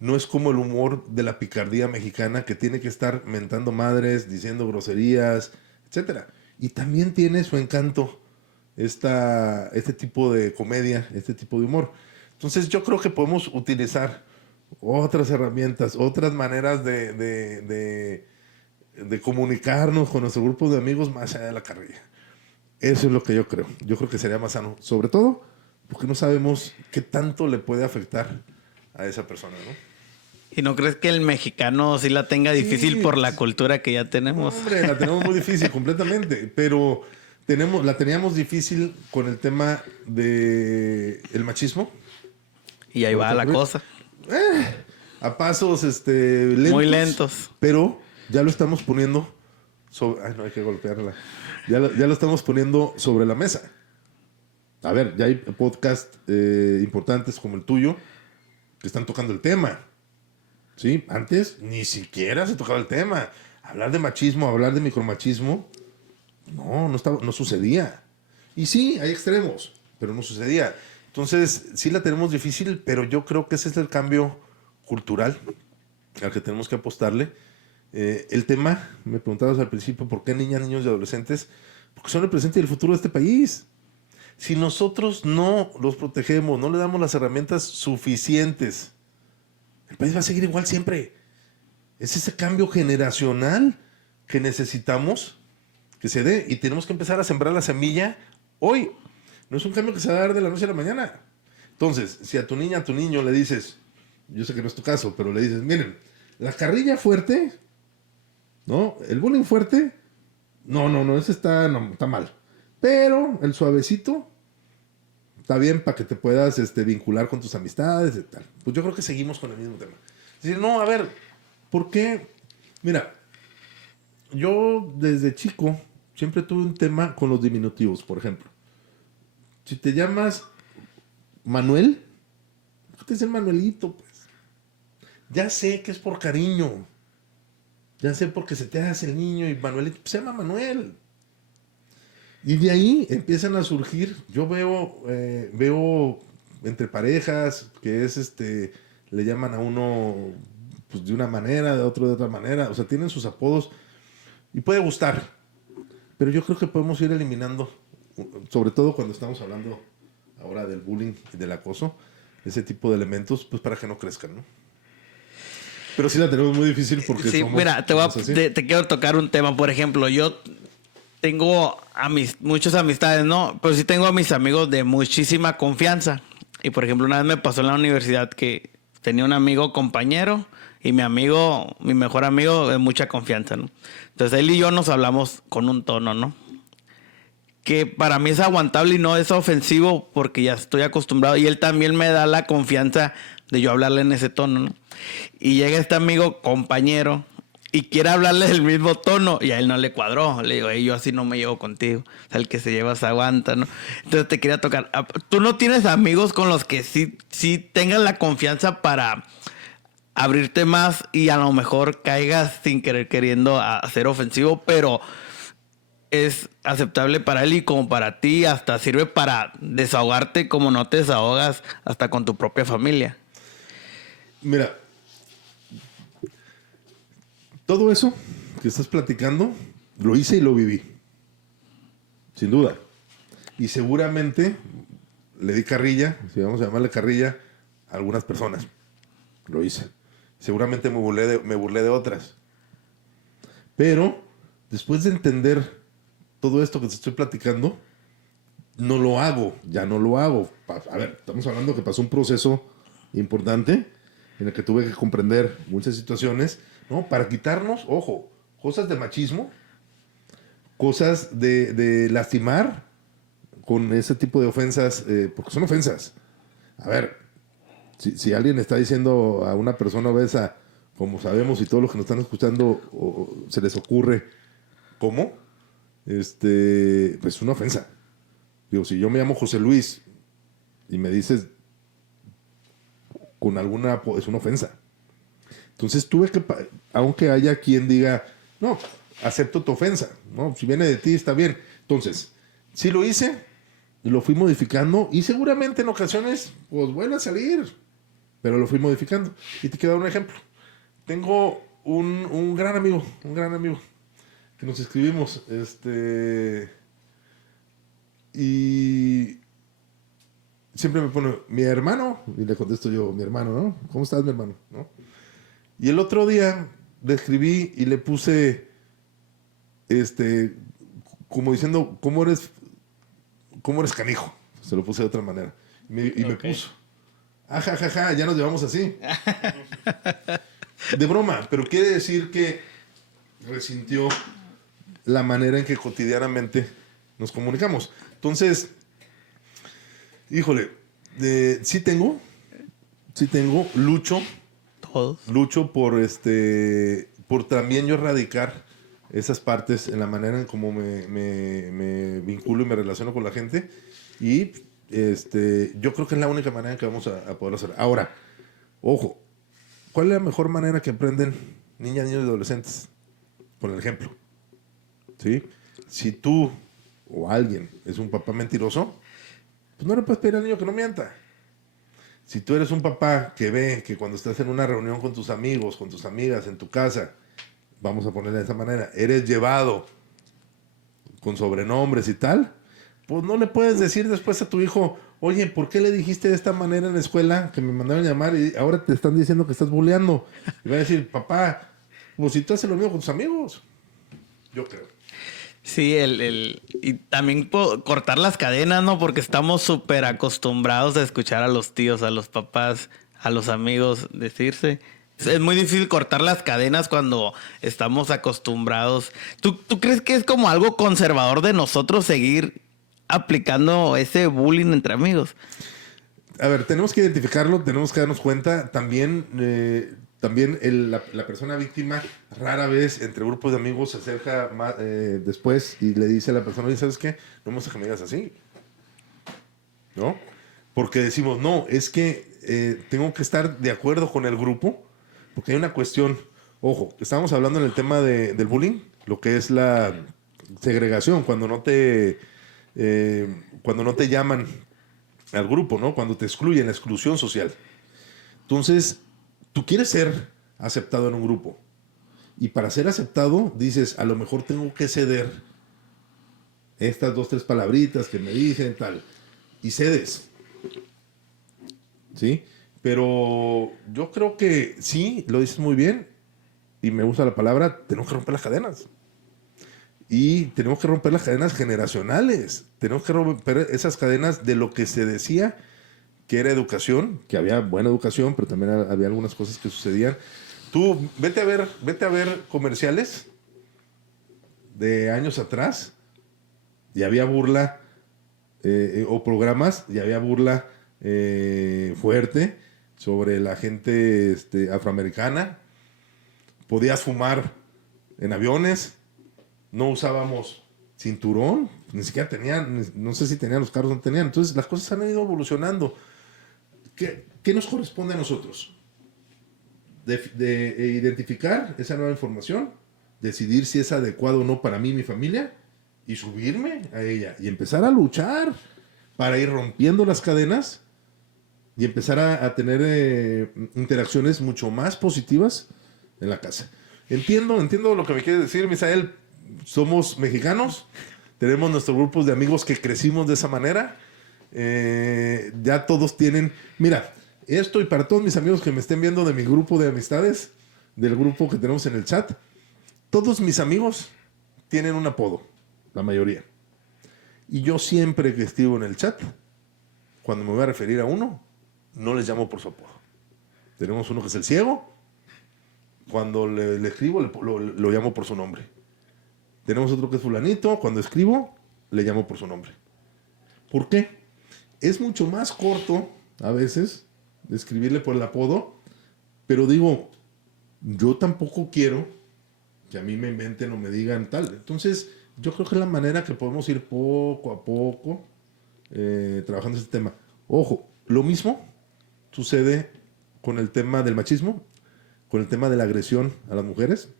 No es como el humor de la picardía mexicana, que tiene que estar mentando madres, diciendo groserías, etcétera. Y también tiene su encanto este tipo de comedia, este tipo de humor. Entonces yo creo que podemos utilizar otras herramientas, otras maneras de comunicarnos con nuestro grupo de amigos más allá de la carrilla. Eso es lo que yo creo. Yo creo que sería más sano. Sobre todo porque no sabemos qué tanto le puede afectar a esa persona, ¿no? ¿Y no crees que el mexicano sí la tenga difícil Sí, por la cultura que ya tenemos? Hombre, la tenemos muy difícil completamente, pero la teníamos difícil con el tema de el machismo. Y ahí va la cosa. A pasos lentos. Muy lentos. Pero ya lo estamos poniendo sobre... Ay, no hay que golpearla. Ya lo estamos poniendo sobre la mesa. A ver, ya hay podcasts importantes como el tuyo que están tocando el tema. ¿Sí? Antes ni siquiera se tocaba el tema. Hablar de machismo, hablar de micromachismo, no sucedía. Y sí, hay extremos, pero no sucedía. Entonces, sí la tenemos difícil, pero yo creo que ese es el cambio cultural al que tenemos que apostarle. El tema, me preguntabas al principio, ¿por qué niñas, niños y adolescentes? Porque son el presente y el futuro de este país. Si nosotros no los protegemos, no le damos las herramientas suficientes, el país va a seguir igual siempre. Es ese cambio generacional que necesitamos que se dé y tenemos que empezar a sembrar la semilla hoy. No es un cambio que se va a dar de la noche a la mañana. Entonces, si a tu niña, a tu niño le dices, yo sé que no es tu caso, pero le dices, miren, la carrilla fuerte, ¿no? El bullying fuerte, no, ese está mal. Pero el suavecito está bien para que te puedas vincular con tus amistades y tal. Pues yo creo que seguimos con el mismo tema. Es decir, no, a ver, ¿por qué? Mira, yo desde chico siempre tuve un tema con los diminutivos, por ejemplo. Si te llamas Manuel, ¿qué te dicen Manuelito? Pues ya sé que es por cariño. Ya sé porque se te hace el niño y Manuelito pues, se llama Manuel. Y de ahí empiezan a surgir, yo veo entre parejas que le llaman a uno pues, de una manera, de otro de otra manera, o sea, tienen sus apodos y puede gustar, pero yo creo que podemos ir eliminando, sobre todo cuando estamos hablando ahora del bullying y del acoso, ese tipo de elementos, pues para que no crezcan, ¿no? Pero sí la tenemos muy difícil porque sí, mira, te quiero tocar un tema, por ejemplo, yo tengo muchas amistades, ¿no? Pero sí tengo a mis amigos de muchísima confianza. Y por ejemplo, una vez me pasó en la universidad que tenía un amigo compañero y mi mejor amigo de mucha confianza, ¿no? Entonces él y yo nos hablamos con un tono, ¿no? Que para mí es aguantable y no es ofensivo porque ya estoy acostumbrado. Y él también me da la confianza de yo hablarle en ese tono, ¿no? Y llega este amigo compañero y quiere hablarle del mismo tono y a él no le cuadró. Le digo, yo así no me llevo contigo. O sea, el que se lleva se aguanta, ¿no? Entonces te quería tocar. ¿Tú no tienes amigos con los que sí tengan la confianza para abrirte más y a lo mejor caigas sin querer queriendo a ser ofensivo, pero es aceptable para él y como para ti? Hasta sirve para desahogarte como no te desahogas hasta con tu propia familia. Mira, todo eso que estás platicando, lo hice y lo viví. Sin duda. Y seguramente le di carrilla, si vamos a llamarle carrilla, a algunas personas. Lo hice. Seguramente me burlé de otras. Pero, después de entender todo esto que te estoy platicando, no lo hago. Ya no lo hago. A ver, estamos hablando que pasó un proceso importante en el que tuve que comprender muchas situaciones, ¿no? Para quitarnos, ojo, cosas de machismo, cosas de lastimar con ese tipo de ofensas, porque son ofensas. A ver, si alguien está diciendo a una persona obesa, como sabemos y todos los que nos están escuchando se les ocurre, ¿cómo? Pues una ofensa. Digo, si yo me llamo José Luis y me dices con alguna, es una ofensa. Entonces tuve que, aunque haya quien diga, no, acepto tu ofensa, ¿no? Si viene de ti, está bien. Entonces, sí lo hice, lo fui modificando y seguramente en ocasiones, pues vuelve a salir, pero lo fui modificando. Y te quiero dar un ejemplo. Tengo un gran amigo, que nos escribimos, y siempre me pone, mi hermano, y le contesto yo, mi hermano, ¿no? ¿Cómo estás, mi hermano? ¿No? Y el otro día le escribí y le puse, como diciendo, ¿cómo eres canijo? Se lo puse de otra manera. Y me puso, ajajaja, ya nos llevamos así. De broma, pero quiere decir que resintió la manera en que cotidianamente nos comunicamos. Entonces, híjole, sí tengo, lucho por también yo erradicar esas partes en la manera en cómo me vinculo y me relaciono con la gente. Y yo creo que es la única manera en que vamos a poder hacer. Ahora, Ojo, ¿cuál es la mejor manera que aprenden niñas, niños y adolescentes? Con el ejemplo. ¿Sí? Si tú o alguien es un papá mentiroso, pues no le puedes pedir al niño que no mienta. Si tú eres un papá que ve que cuando estás en una reunión con tus amigos, con tus amigas, en tu casa, vamos a ponerle de esa manera, eres llevado con sobrenombres y tal, pues no le puedes decir después a tu hijo, oye, ¿por qué le dijiste de esta manera en la escuela que me mandaron a llamar y ahora te están diciendo que estás bulleando? Y va a decir, papá, pues si tú haces lo mismo con tus amigos, yo creo. Sí, y también cortar las cadenas, ¿no? Porque estamos súper acostumbrados a escuchar a los tíos, a los papás, a los amigos decirse. Es muy difícil cortar las cadenas cuando estamos acostumbrados. ¿Tú crees que es como algo conservador de nosotros seguir aplicando ese bullying entre amigos? A ver, tenemos que identificarlo, tenemos que darnos cuenta. También la persona víctima rara vez entre grupos de amigos se acerca después y le dice a la persona, oye, ¿sabes qué? No me gusta que me digas así, ¿no? Porque decimos, no, es que tengo que estar de acuerdo con el grupo, porque hay una cuestión, ojo, estábamos hablando en el tema del bullying, lo que es la segregación, cuando no te llaman al grupo, ¿no? Cuando te excluyen, la exclusión social. Entonces, tú quieres ser aceptado en un grupo. Y para ser aceptado, dices, a lo mejor tengo que ceder estas 2, 3 palabritas que me dicen, tal. Y cedes. ¿Sí? Pero yo creo que sí, lo dices muy bien. Y me gusta la palabra, tenemos que romper las cadenas. Y tenemos que romper las cadenas generacionales. Tenemos que romper esas cadenas de lo que se decía que era educación, que había buena educación, pero también había algunas cosas que sucedían. Tú vete a ver comerciales de años atrás y había burla, o programas, y había burla fuerte sobre la gente afroamericana. Podías fumar en aviones, no usábamos cinturón, ni siquiera tenían, no sé si tenían los carros, no tenían. Entonces las cosas han ido evolucionando. ¿Qué nos corresponde a nosotros? De identificar esa nueva información, decidir si es adecuado o no para mí y mi familia, y subirme a ella, y empezar a luchar para ir rompiendo las cadenas y empezar a tener interacciones mucho más positivas en la casa. Entiendo lo que me quieres decir, Misael. Somos mexicanos, tenemos nuestros grupos de amigos que crecimos de esa manera. Ya todos tienen, mira, esto, y para todos mis amigos que me estén viendo de mi grupo de amistades, del grupo que tenemos en el chat, todos mis amigos tienen un apodo, la mayoría. Y yo siempre que escribo en el chat, cuando me voy a referir a uno, no les llamo por su apodo. Tenemos uno que es el ciego, cuando le escribo lo llamo por su nombre. Tenemos otro que es fulanito, cuando escribo le llamo por su nombre. ¿Por qué? Es mucho más corto a veces de escribirle por el apodo, pero digo, yo tampoco quiero que a mí me inventen o me digan tal. Entonces, yo creo que es la manera que podemos ir poco a poco trabajando este tema. Ojo, lo mismo sucede con el tema del machismo, con el tema de la agresión a las mujeres.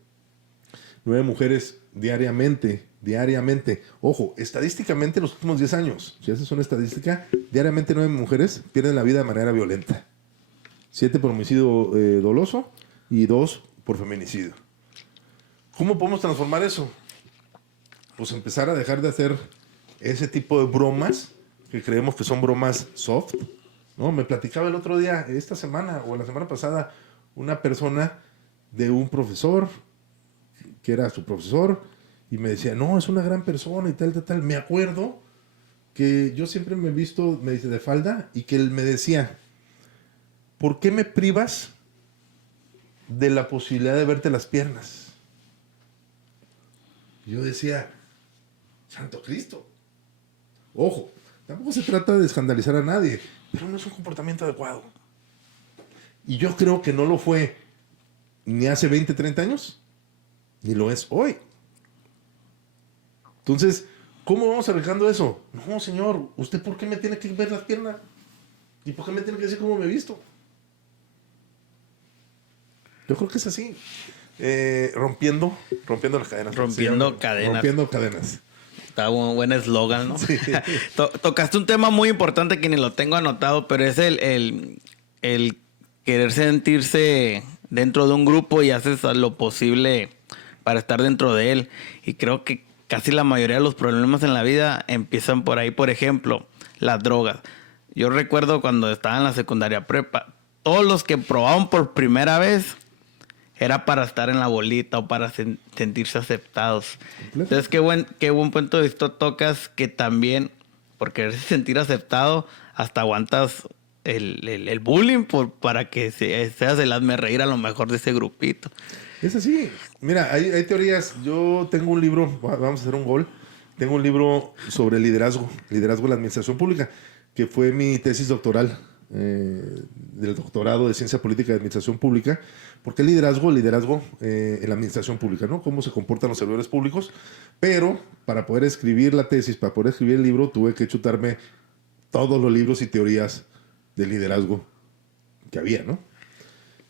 9 mujeres diariamente. Ojo, estadísticamente en los últimos 10 años, si haces una estadística, diariamente 9 mujeres pierden la vida de manera violenta. 7 por homicidio doloso y 2 por feminicidio. ¿Cómo podemos transformar eso? Pues empezar a dejar de hacer ese tipo de bromas que creemos que son bromas soft. ¿No? Me platicaba el otro día, esta semana o la semana pasada, una persona de un profesor que era su profesor y me decía, no, es una gran persona y tal. Me acuerdo que yo siempre me he visto, me dice, de falda, y que él me decía, ¿por qué me privas de la posibilidad de verte las piernas? Y yo decía, Santo Cristo. Ojo, tampoco se trata de escandalizar a nadie, pero no es un comportamiento adecuado. Y yo creo que no lo fue ni hace 20, 30 años, ni lo es hoy. Entonces, ¿cómo vamos arreglando eso? No, señor, ¿usted por qué me tiene que ver las piernas? ¿Y por qué me tiene que decir cómo me he visto? Yo creo que es así. Rompiendo las cadenas. Rompiendo cadenas. Rompiendo cadenas. Está un buen eslogan, ¿no? Sí. Tocaste un tema muy importante que ni lo tengo anotado, pero es el querer sentirse dentro de un grupo y haces lo posible para estar dentro de él. Y creo que casi la mayoría de los problemas en la vida empiezan por ahí. Por ejemplo, las drogas. Yo recuerdo cuando estaba en la secundaria prepa, todos los que probaban por primera vez era para estar en la bolita o para sentirse aceptados. Entonces, qué buen punto de vista tocas, que también, por quererse sentir aceptado, hasta aguantas el bullying para que seas el hazme reír a lo mejor de ese grupito. Es así. Mira, hay teorías. Yo tengo un libro, vamos a hacer un gol. Tengo un libro sobre liderazgo en la administración pública, que fue mi tesis doctoral del doctorado de Ciencia Política y Administración Pública. ¿Por qué liderazgo? Liderazgo en la administración pública, ¿no? Cómo se comportan los servidores públicos. Pero para poder escribir la tesis, para poder escribir el libro, tuve que chutarme todos los libros y teorías de liderazgo que había, ¿no?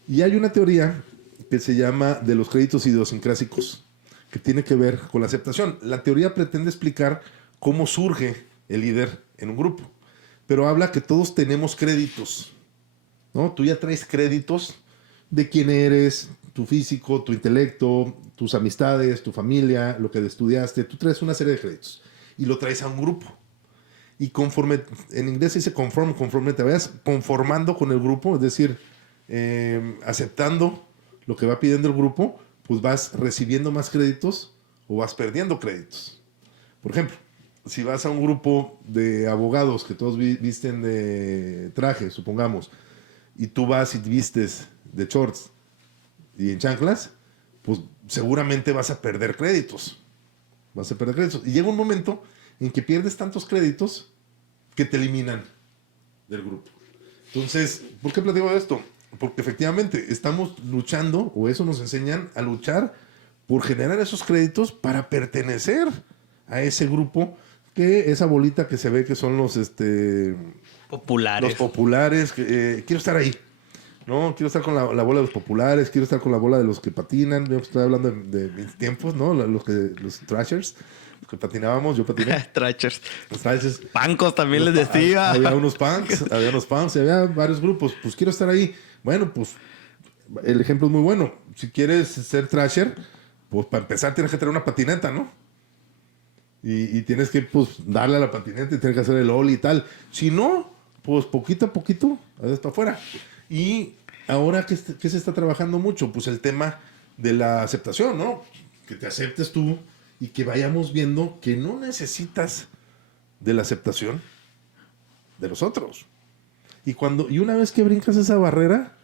Y hay una teoría que se llama de los créditos idiosincrásicos, que tiene que ver con la aceptación. La teoría pretende explicar cómo surge el líder en un grupo, pero habla que todos tenemos créditos, ¿no? Tú ya traes créditos de quién eres, tu físico, tu intelecto, tus amistades, tu familia, lo que estudiaste. Tú traes una serie de créditos y lo traes a un grupo. Y conforme, en inglés se dice conforme te vayas conformando con el grupo, es decir, aceptando lo que va pidiendo el grupo, pues vas recibiendo más créditos o vas perdiendo créditos. Por ejemplo, si vas a un grupo de abogados que todos visten de traje, supongamos, y tú vas y vistes de shorts y en chanclas, pues seguramente vas a perder créditos. Vas a perder créditos. Y llega un momento en que pierdes tantos créditos que te eliminan del grupo. Entonces, ¿por qué platico de esto? Porque efectivamente estamos luchando, o eso nos enseñan a luchar por generar esos créditos para pertenecer a ese grupo, que esa bolita que se ve que son los populares. Los populares, quiero estar ahí. No, quiero estar con la bola de los populares, quiero estar con la bola de los que patinan. Yo estoy hablando de mis tiempos, ¿no? Los thrashers, los que patinábamos, yo patiné. Thrashers. Los thrashers. Pancos también les decía. Había unos punks, y había varios grupos. Pues quiero estar ahí. Bueno, pues el ejemplo es muy bueno. Si quieres ser thrasher, pues para empezar tienes que tener una patineta, ¿no? Y tienes que, pues, darle a la patineta y tienes que hacer el ollie y tal. Si no, pues poquito a poquito, hasta afuera. Y ahora, ¿qué se está trabajando mucho? Pues el tema de la aceptación, ¿no? Que te aceptes tú y que vayamos viendo que no necesitas de la aceptación de los otros. Y una vez que brincas esa barrera,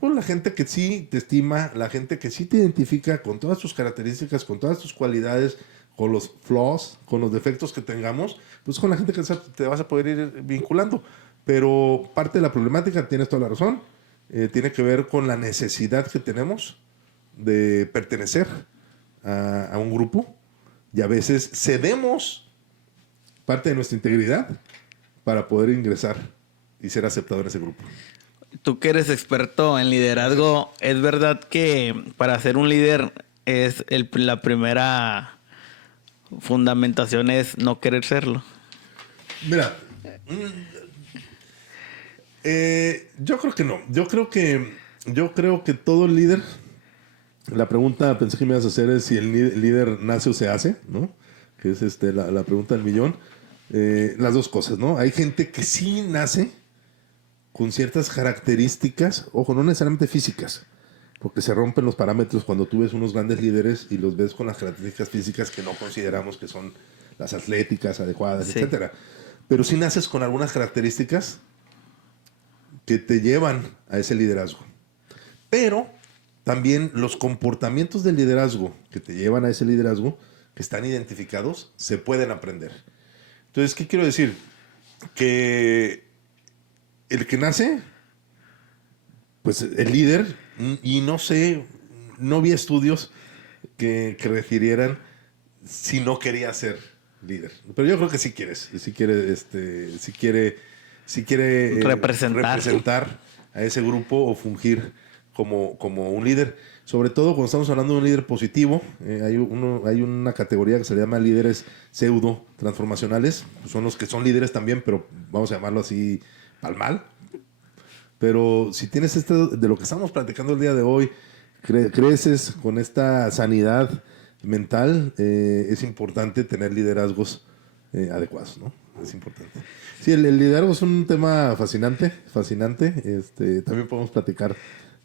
pues la gente que sí te estima, la gente que sí te identifica con todas tus características, con todas tus cualidades, con los flaws, con los defectos que tengamos, pues con la gente que te vas a poder ir vinculando. Pero parte de la problemática, tienes toda la razón, tiene que ver con la necesidad que tenemos de pertenecer a un grupo, y a veces cedemos parte de nuestra integridad para poder ingresar y ser aceptado en ese grupo. Tú que eres experto en liderazgo, ¿es verdad que para ser un líder la primera fundamentación es no querer serlo? Mira, yo creo que no. Yo creo que todo líder, la pregunta pensé que me ibas a hacer es si el líder nace o se hace, ¿no? Que es la pregunta del millón. Las dos cosas, ¿no? Hay gente que sí nace con ciertas características, ojo, no necesariamente físicas, porque se rompen los parámetros cuando tú ves unos grandes líderes y los ves con las características físicas que no consideramos que son las atléticas adecuadas, sí, etcétera. Pero sí naces con algunas características que te llevan a ese liderazgo. Pero también los comportamientos del liderazgo que te llevan a ese liderazgo, que están identificados, se pueden aprender. Entonces, ¿qué quiero decir? Que el que nace, pues el líder, y no sé, no vi estudios que refirieran si no quería ser líder. Pero yo creo que sí quieres, sí quiere representar a ese grupo o fungir como un líder. Sobre todo cuando estamos hablando de un líder positivo, hay una categoría que se llama líderes pseudo transformacionales. Son los que son líderes también, pero vamos a llamarlo así al mal. Pero si tienes esto de lo que estamos platicando el día de hoy, creces con esta sanidad mental, es importante tener liderazgos adecuados, ¿no? Es importante. Sí, el liderazgo es un tema fascinante. También podemos platicar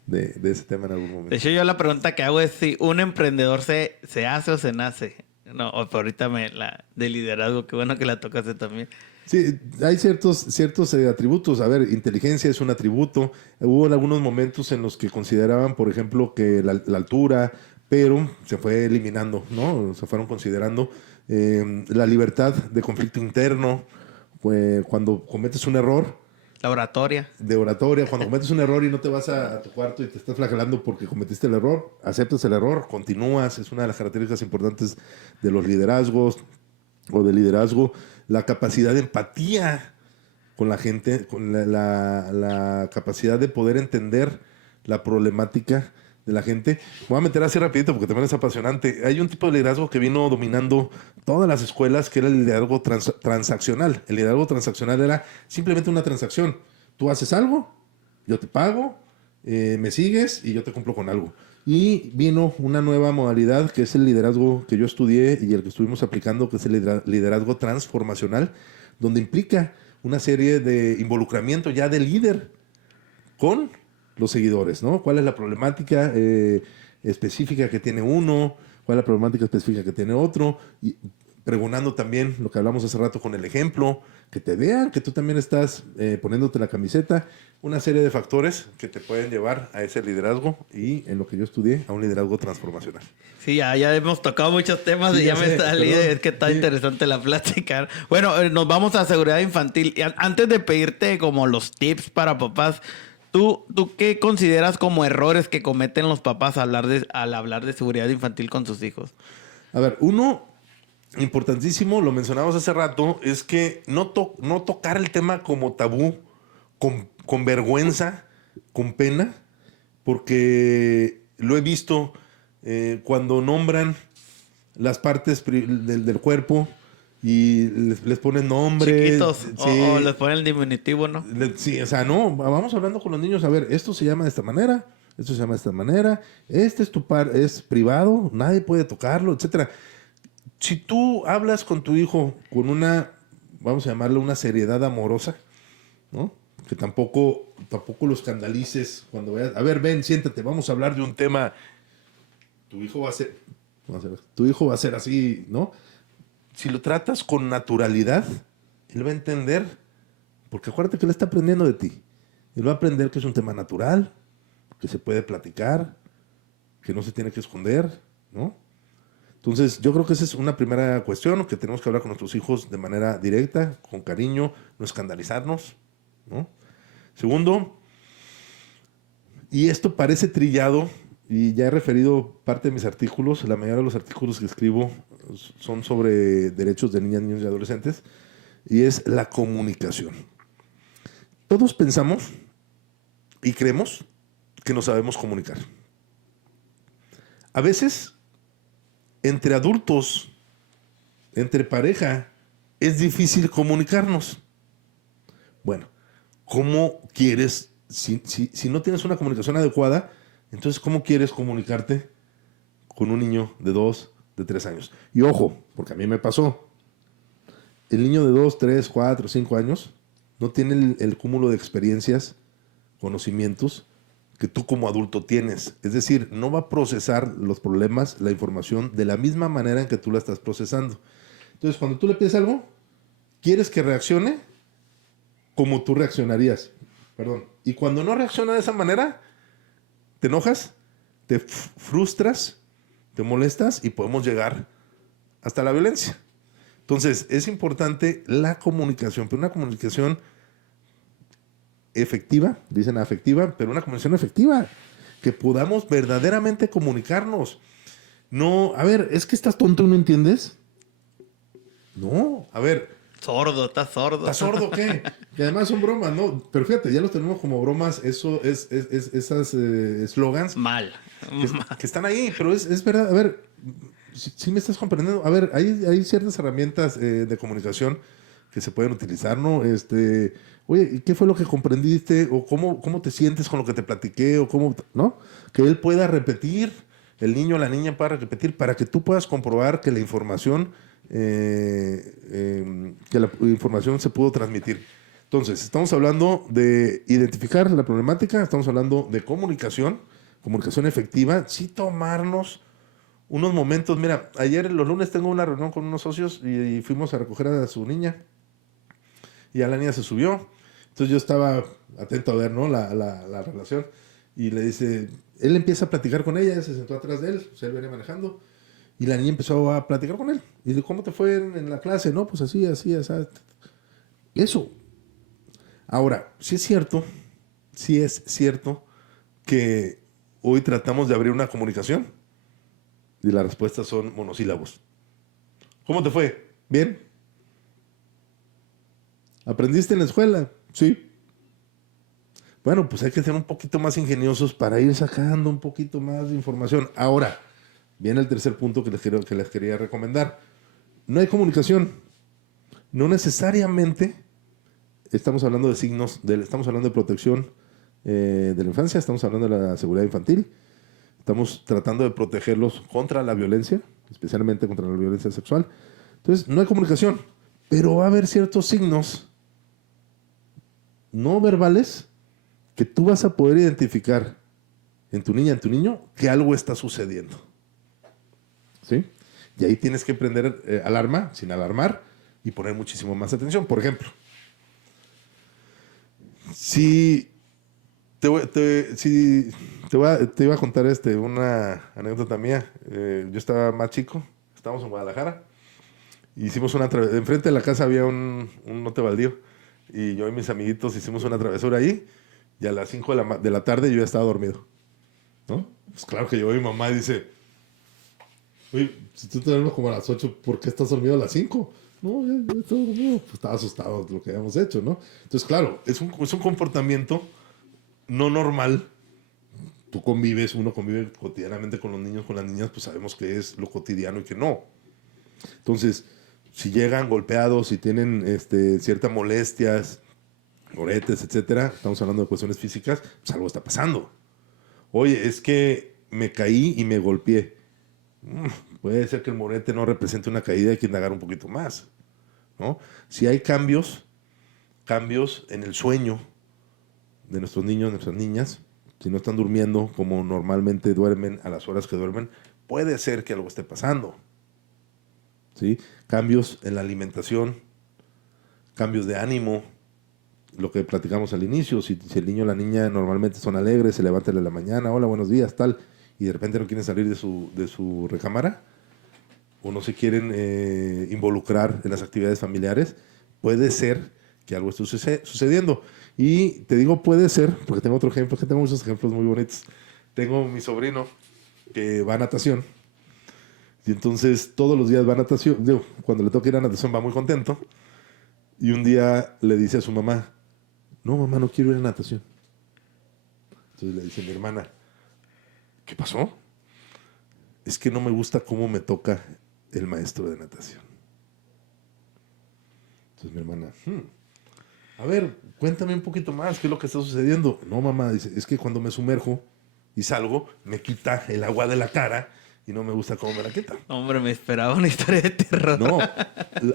de ese tema en algún momento. De hecho, yo la pregunta que hago es si un emprendedor se hace o se nace. No, ahorita de liderazgo, qué bueno que la tocaste también. Sí, hay ciertos atributos. A ver, inteligencia es un atributo. Hubo algunos momentos en los que consideraban, por ejemplo, que la altura, pero se fue eliminando, ¿no? Se fueron considerando la libertad de conflicto interno. Cuando cometes un error, La oratoria. de oratoria, cuando cometes un error y no te vas a tu cuarto y te estás flagelando porque cometiste el error, aceptas el error, continúas. Es una de las características importantes de los liderazgos o del liderazgo. La capacidad de empatía con la gente, con la capacidad de poder entender la problemática de la gente. Me voy a meter así rapidito porque también es apasionante. Hay un tipo de liderazgo que vino dominando todas las escuelas, que era el liderazgo transaccional. El liderazgo transaccional era simplemente una transacción. Tú haces algo, yo te pago, me sigues y yo te cumplo con algo. Y vino una nueva modalidad que es el liderazgo que yo estudié y el que estuvimos aplicando, que es el liderazgo transformacional, donde implica una serie de involucramiento ya del líder con los seguidores, ¿no? ¿Cuál es la problemática específica que tiene uno? ¿Cuál es la problemática específica que tiene otro? Y pregonando también lo que hablamos hace rato con el ejemplo, que te vean que tú también estás poniéndote la camiseta, una serie de factores que te pueden llevar a ese liderazgo y en lo que yo estudié, a un liderazgo transformacional. Sí, ya hemos tocado muchos temas Sí, y ya ya me sé, está perdón. es que está Sí. interesante la plática. Bueno, nos vamos a seguridad infantil. Y antes de pedirte como los tips para papás, ¿tú qué consideras como errores que cometen los papás al hablar de seguridad infantil con sus hijos? A ver, uno importantísimo, lo mencionamos hace rato, es que no tocar el tema como tabú, con vergüenza, con pena, porque lo he visto cuando nombran las partes del cuerpo y les ponen nombres. Chiquitos. Sí, O les ponen el diminutivo, ¿no? sí, o sea, no, vamos hablando con los niños, a ver, esto se llama de esta manera, esto se llama de esta manera, este es es privado, nadie puede tocarlo, etcétera. Si tú hablas con tu hijo con una, vamos a llamarle una seriedad amorosa, ¿no? Que tampoco lo escandalices cuando vayas. A ver, ven, siéntate, vamos a hablar de un tema. Tu hijo tu hijo va a ser así, ¿no? Si lo tratas con naturalidad, él va a entender, porque acuérdate que él está aprendiendo de ti. Él va a aprender que es un tema natural, que se puede platicar, que no se tiene que esconder, ¿no? Entonces, yo creo que esa es una primera cuestión, que tenemos que hablar con nuestros hijos de manera directa, con cariño, no escandalizarnos, ¿no? Segundo, y esto parece trillado, y ya he referido parte de mis artículos, la mayoría de los artículos que escribo son sobre derechos de niñas, niños y adolescentes, y es la comunicación. Todos pensamos y creemos que no sabemos comunicar. A veces, entre adultos, entre pareja, es difícil comunicarnos. Bueno, ¿cómo quieres, si no tienes una comunicación adecuada, entonces cómo quieres comunicarte con un niño de 2, de 3 años? Y ojo, porque a mí me pasó. El niño de 2, 3, 4, 5 años no tiene el cúmulo de experiencias, conocimientos que tú como adulto tienes. Es decir, no va a procesar los problemas, la información, de la misma manera en que tú la estás procesando. Entonces, cuando tú le pides algo, quieres que reaccione como tú reaccionarías. Perdón. Y cuando no reacciona de esa manera, te enojas, te frustras, te molestas y podemos llegar hasta la violencia. Entonces, es importante la comunicación, pero una comunicación efectiva, dicen afectiva, pero una comunicación efectiva, que podamos verdaderamente comunicarnos. No, a ver, ¿es que estás tonto y no entiendes? No, a ver, Sordo, estás sordo. ¿Estás sordo o qué? Que además son bromas, ¿no? Pero fíjate, ya los tenemos como bromas, esas eslogans Mal. que están ahí, pero es verdad. A ver, si me estás comprendiendo. A ver, hay ciertas herramientas de comunicación que se pueden utilizar, ¿no? Oye, ¿y qué fue lo que comprendiste? ¿O cómo te sientes con lo que te platiqué? ¿O cómo, no? Que él pueda repetir, el niño o la niña pueda repetir, para que tú puedas comprobar que la información se pudo transmitir. Entonces, estamos hablando de identificar la problemática, estamos hablando de comunicación efectiva, sí tomarnos unos momentos. Mira, ayer los lunes tengo una reunión con unos socios y fuimos a recoger a su niña. Y ya la niña se subió. Entonces yo estaba atento a ver, ¿no? la relación. Y le dice, él empieza a platicar con ella, se sentó atrás de él, o sea, él venía manejando. Y la niña empezó a platicar con él. Y le dijo, ¿cómo te fue en la clase? No, pues así. Eso. Ahora, sí es cierto que hoy tratamos de abrir una comunicación y las respuestas son monosílabos. ¿Cómo te fue? ¿Bien? ¿Aprendiste en la escuela? Sí. Bueno, pues hay que ser un poquito más ingeniosos para ir sacando un poquito más de información. Ahora, viene el tercer punto que les quería recomendar. No hay comunicación. No necesariamente estamos hablando de signos, estamos hablando de protección de la infancia, estamos hablando de la seguridad infantil, estamos tratando de protegerlos contra la violencia, especialmente contra la violencia sexual. Entonces, no hay comunicación, pero va a haber ciertos signos no verbales que tú vas a poder identificar en tu niña, en tu niño, que algo está sucediendo. ¿Sí? Y ahí tienes que prender alarma, sin alarmar, y poner muchísimo más atención. Por ejemplo, si te iba a contar una anécdota mía. Yo estaba más chico, estábamos en Guadalajara, y hicimos enfrente de la casa había un lote baldío, y yo y mis amiguitos hicimos una travesura ahí, y a las 5 de la tarde yo ya estaba dormido, ¿no? Pues claro que llegó mi mamá y dice, oye, si tú te duermes como a las 8, ¿por qué estás dormido a las 5? No, ya estaba dormido. Pues estaba asustado de lo que habíamos hecho, ¿no? Entonces, claro, es un comportamiento no normal. Uno convive cotidianamente con los niños, con las niñas, pues sabemos que es lo cotidiano y que no. Entonces, si llegan golpeados, si tienen ciertas molestias, moretes, etcétera, estamos hablando de cuestiones físicas, pues algo está pasando. Oye, es que me caí y me golpeé. Puede ser que el morete no represente una caída, hay que indagar un poquito más, ¿no? Si hay cambios en el sueño de nuestros niños, nuestras niñas, si no están durmiendo como normalmente duermen a las horas que duermen, puede ser que algo esté pasando, ¿sí? Cambios en la alimentación, cambios de ánimo, lo que platicamos al inicio. Si el niño o la niña normalmente son alegres, se levantan en la mañana, hola, buenos días, tal, y de repente no quieren salir de su recámara, o no se quieren involucrar en las actividades familiares, puede ser que algo esté sucediendo. Y te digo puede ser, porque tengo otro ejemplo, que tengo muchos ejemplos muy bonitos. Tengo mi sobrino que va a natación, y entonces todos los días va a natación. Digo, cuando le toca ir a natación va muy contento, y un día le dice a su mamá, no, mamá, no quiero ir a natación. Entonces le dice mi hermana, ¿qué pasó? Es que no me gusta cómo me toca el maestro de natación. Entonces mi hermana, a ver, cuéntame un poquito más, ¿qué es lo que está sucediendo? No, mamá, dice, es que cuando me sumerjo y salgo, me quita el agua de la cara y no me gusta cómo me la quita. Hombre, me esperaba una historia de terror. No,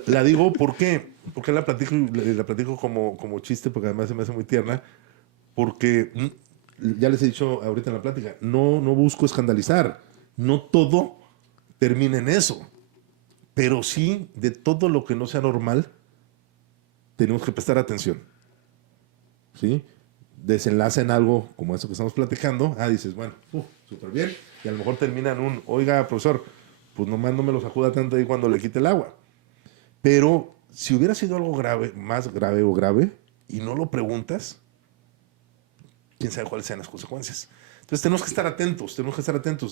la digo, ¿por qué? Porque la platico como chiste, porque además se me hace muy tierna, porque ya les he dicho ahorita en la plática, no busco escandalizar, no todo termina en eso, pero sí de todo lo que no sea normal tenemos que prestar atención, ¿sí? Desenlace en algo como eso que estamos platicando, dices, bueno, súper bien, y a lo mejor termina en oiga, profesor, pues nomás no me lo sacuda tanto ahí cuando le quite el agua. Pero si hubiera sido algo grave, más grave o grave, y no lo preguntas, quién sabe cuáles sean las consecuencias. Entonces tenemos que estar atentos.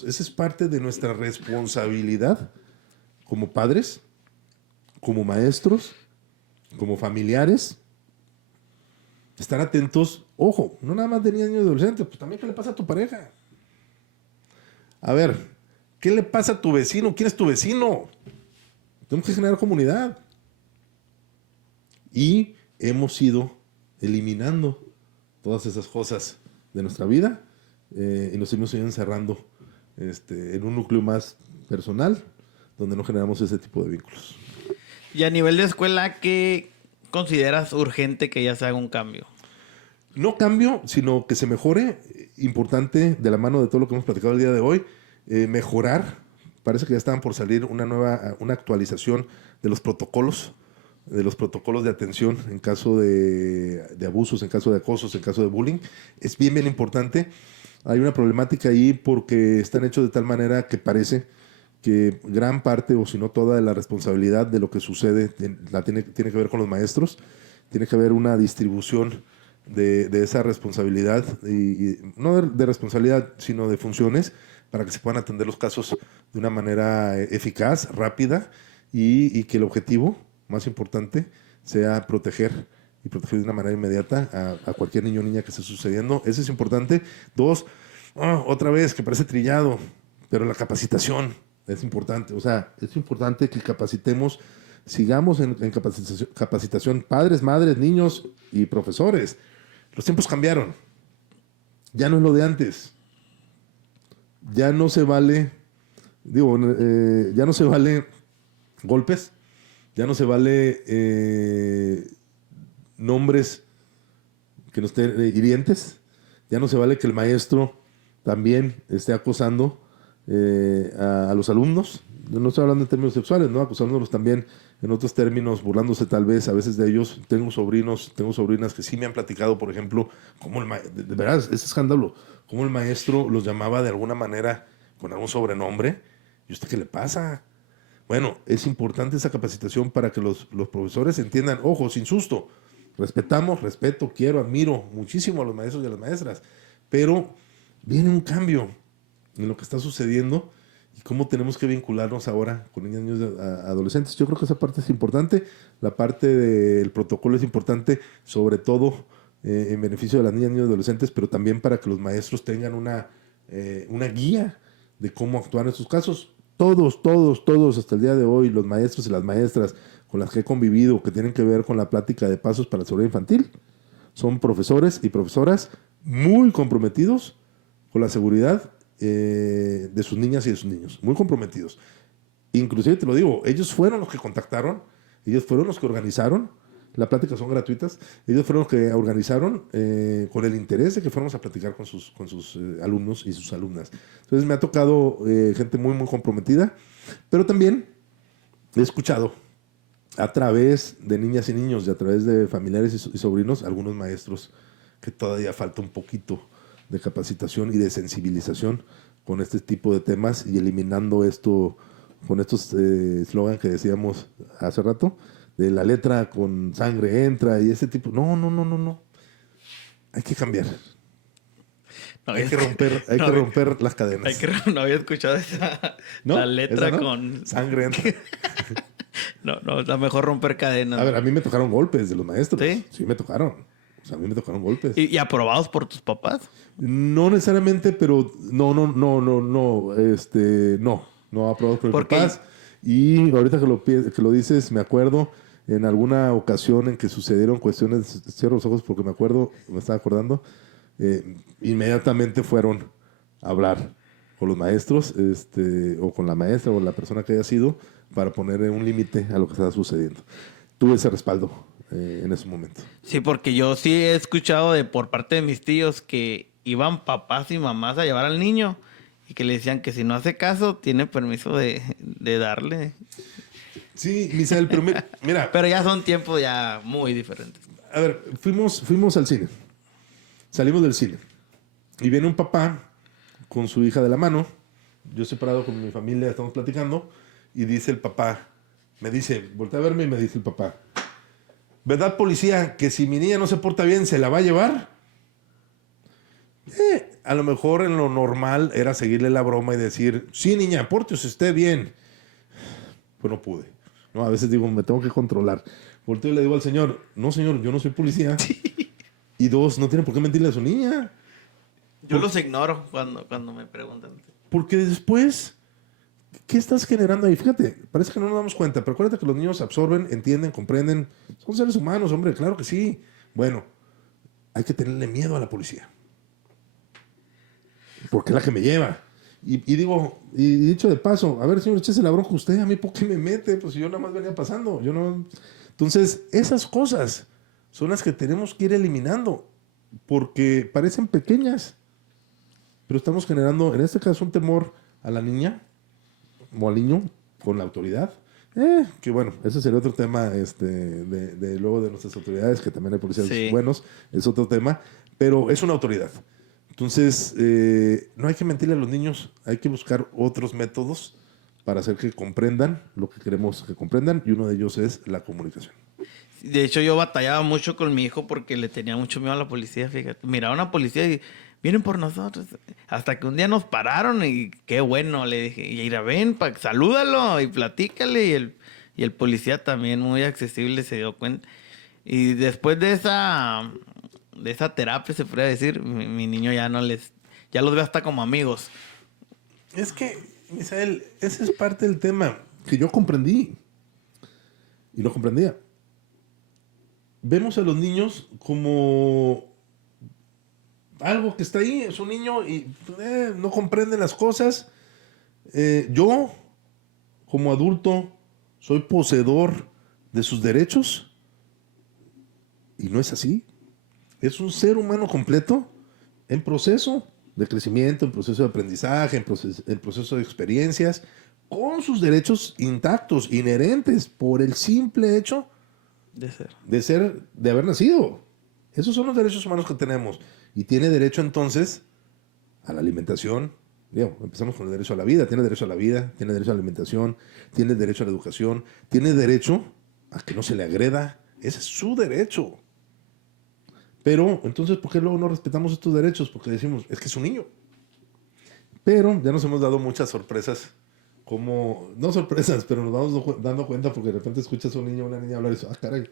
Esa es parte de nuestra responsabilidad como padres, como maestros, como familiares, estar atentos. Ojo, no nada más de niños y adolescentes, pues también qué le pasa a tu pareja. A ver, ¿qué le pasa a tu vecino? ¿Quién es tu vecino? Tenemos que generar comunidad. Y hemos ido eliminando todas esas cosas de nuestra vida y nos hemos ido encerrando en un núcleo más personal donde no generamos ese tipo de vínculos. Y a nivel de escuela, ¿qué consideras urgente que ya se haga un cambio? No cambio, sino que se mejore. Importante, de la mano de todo lo que hemos platicado el día de hoy, mejorar. Parece que ya estaban por salir una actualización de los protocolos de atención en caso de abusos, en caso de acosos, en caso de bullying. Es bien, bien importante. Hay una problemática ahí porque están hechos de tal manera que parece que gran parte, o si no toda, de la responsabilidad de lo que sucede tiene que ver con los maestros. Tiene que haber una distribución de esa responsabilidad, y no de responsabilidad, sino de funciones, para que se puedan atender los casos de una manera eficaz, rápida, y que el objetivo más importante sea proteger de una manera inmediata a cualquier niño o niña que esté sucediendo. Eso es importante. 2, otra vez, que parece trillado, pero la capacitación es importante. O sea, es importante que capacitemos, sigamos en capacitación, padres, madres, niños y profesores. Los tiempos cambiaron. Ya no es lo de antes. Ya no se vale, ya no se vale golpes, ya no se vale nombres que no estén hirientes, ya no se vale que el maestro también esté acosando a los alumnos. No estoy hablando en términos sexuales, ¿no? Acosándolos también en otros términos, burlándose tal vez a veces de ellos. Tengo sobrinas que sí me han platicado, por ejemplo, cómo de verdad, es escándalo, cómo el maestro los llamaba de alguna manera con algún sobrenombre. ¿Y usted qué le pasa? Bueno, es importante esa capacitación para que los profesores entiendan, ojo, sin susto, respeto, quiero, admiro muchísimo a los maestros y a las maestras, pero viene un cambio en lo que está sucediendo y cómo tenemos que vincularnos ahora con niños y niños adolescentes. Yo creo que esa parte es importante. La parte del protocolo es importante, sobre todo en beneficio de las niñas y niños adolescentes, pero también para que los maestros tengan una guía de cómo actuar en estos casos. Todos, hasta el día de hoy, los maestros y las maestras con las que he convivido, que tienen que ver con la plática de pasos para la seguridad infantil, son profesores y profesoras muy comprometidos con la seguridad de sus niñas y de sus niños, muy comprometidos. Inclusive te lo digo, ellos fueron los que contactaron, ellos fueron los que organizaron, las pláticas son gratuitas, ellos fueron los que organizaron con el interés de que fuéramos a platicar con sus alumnos y sus alumnas. Entonces me ha tocado gente muy, muy comprometida, pero también he escuchado a través de niñas y niños y a través de familiares y sobrinos, algunos maestros que todavía falta un poquito de capacitación y de sensibilización con este tipo de temas y eliminando esto con estos eslogan que decíamos hace rato, de la letra con sangre entra y ese tipo. No. Hay que cambiar. No, hay que romper las cadenas. No había escuchado esa. ¿No? La letra ¿Esa no? con sangre entra. No, está mejor romper cadenas. A ver, a mí me tocaron golpes de los maestros. ¿Sí? Sí, me tocaron. O sea, a mí me tocaron golpes. ¿Y aprobados por tus papás? No necesariamente, pero no aprobados por mis papás. Y ahorita que lo dices, me acuerdo en alguna ocasión en que sucedieron cuestiones, cierro los ojos porque me estaba acordando, inmediatamente fueron a hablar con los maestros, o con la maestra o la persona que haya sido, para poner un límite a lo que estaba sucediendo. Tuve ese respaldo en ese momento. Sí, porque yo sí he escuchado por parte de mis tíos que iban papás y mamás a llevar al niño y que le decían que si no hace caso, tiene permiso de darle. Sí, Misael, pero mira. Pero ya son tiempos ya muy diferentes. A ver, fuimos al cine. Salimos del cine. Y viene un papá con su hija de la mano. Yo separado con mi familia, estamos platicando. Y dice el papá, voltea a verme y me dice el papá, ¿verdad, policía, que si mi niña no se porta bien, se la va a llevar? A lo mejor en lo normal era seguirle la broma y decir, sí, niña, pórtese usted bien. Pues no pude. No, a veces digo, me tengo que controlar. volteo y le digo al señor, no señor, yo no soy policía. Y dos, no tiene por qué mentirle a su niña. Yo los ignoro cuando me preguntan. Porque después, ¿qué estás generando ahí? Fíjate, parece que no nos damos cuenta, pero acuérdate que los niños absorben, entienden, comprenden. Son seres humanos, hombre, claro que sí. Bueno, hay que tenerle miedo a la policía. Porque es la que me lleva. Y digo, y dicho de paso, a ver, señor, échese la bronca usted, a mí, ¿por qué me mete? Pues yo nada más venía pasando. Yo no... Entonces, esas cosas son las que tenemos que ir eliminando. Porque parecen pequeñas, pero estamos generando, en este caso, un temor a la niña o al niño con la autoridad. Que bueno, ese sería otro tema de luego de nuestras autoridades, que también hay policías buenos, es otro tema, pero es una autoridad. Entonces, no hay que mentirle a los niños, hay que buscar otros métodos para hacer que comprendan lo que queremos que comprendan, y uno de ellos es la comunicación. De hecho, yo batallaba mucho con mi hijo porque le tenía mucho miedo a la policía, fíjate. Miraba a una policía y vienen por nosotros. Hasta que un día nos pararon y qué bueno, le dije, y ir a ven, salúdalo y platícale. Y el policía también muy accesible se dio cuenta. Y después de esa terapia, se podría decir, mi niño ya ya los ve hasta como amigos. Es que, Misael, ese es parte del tema que yo comprendí y lo comprendía. Vemos a los niños como algo que está ahí, es un niño y no comprende las cosas. Yo, como adulto, soy poseedor de sus derechos y no es así. Es un ser humano completo en proceso de crecimiento, en proceso de aprendizaje, en proceso de experiencias, con sus derechos intactos, inherentes, por el simple hecho de haber nacido. Esos son los derechos humanos que tenemos. Y tiene derecho entonces a la alimentación. Digo, empezamos con el derecho a la vida. Tiene derecho a la vida, tiene derecho a la alimentación, tiene derecho a la educación, tiene derecho a que no se le agreda. Ese es su derecho. Pero, entonces, ¿por qué luego no respetamos estos derechos? Porque decimos, es que es un niño. Pero ya nos hemos dado muchas sorpresas. No sorpresas, pero nos vamos dando cuenta porque de repente escuchas a un niño o una niña hablar y dices, caray.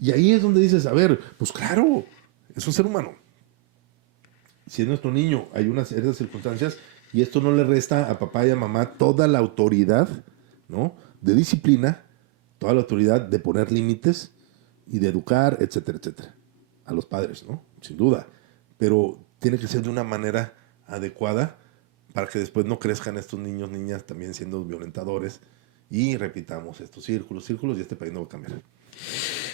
Y ahí es donde dices, a ver, pues claro, es un ser humano. Si es nuestro niño, hay unas circunstancias y esto no le resta a papá y a mamá toda la autoridad, ¿no?, de disciplina, toda la autoridad de poner límites y de educar, etcétera, etcétera. A los padres, ¿no? Sin duda. Pero tiene que ser de una manera adecuada para que después no crezcan estos niños, niñas también siendo violentadores y repitamos estos círculos y este país no va a cambiar.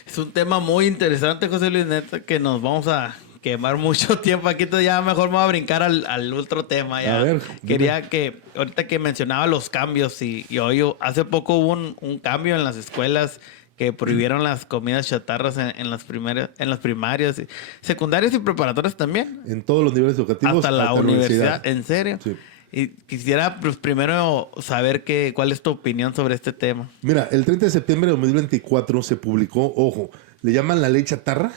Es un tema muy interesante, José Luis, neta, que nos vamos a quemar mucho tiempo aquí. Entonces ya mejor me voy a brincar al otro tema. Ya. A ver, quería que, ahorita que mencionaba los cambios, y hoy hace poco hubo un cambio en las escuelas que prohibieron las comidas chatarras en las primarias, secundarias y preparatorias también. En todos los niveles educativos. Hasta la universidad. ¿En serio? Sí. Y quisiera, pues, primero saber cuál es tu opinión sobre este tema. Mira, el 30 de septiembre de 2024 se publicó, ojo, le llaman la ley chatarra,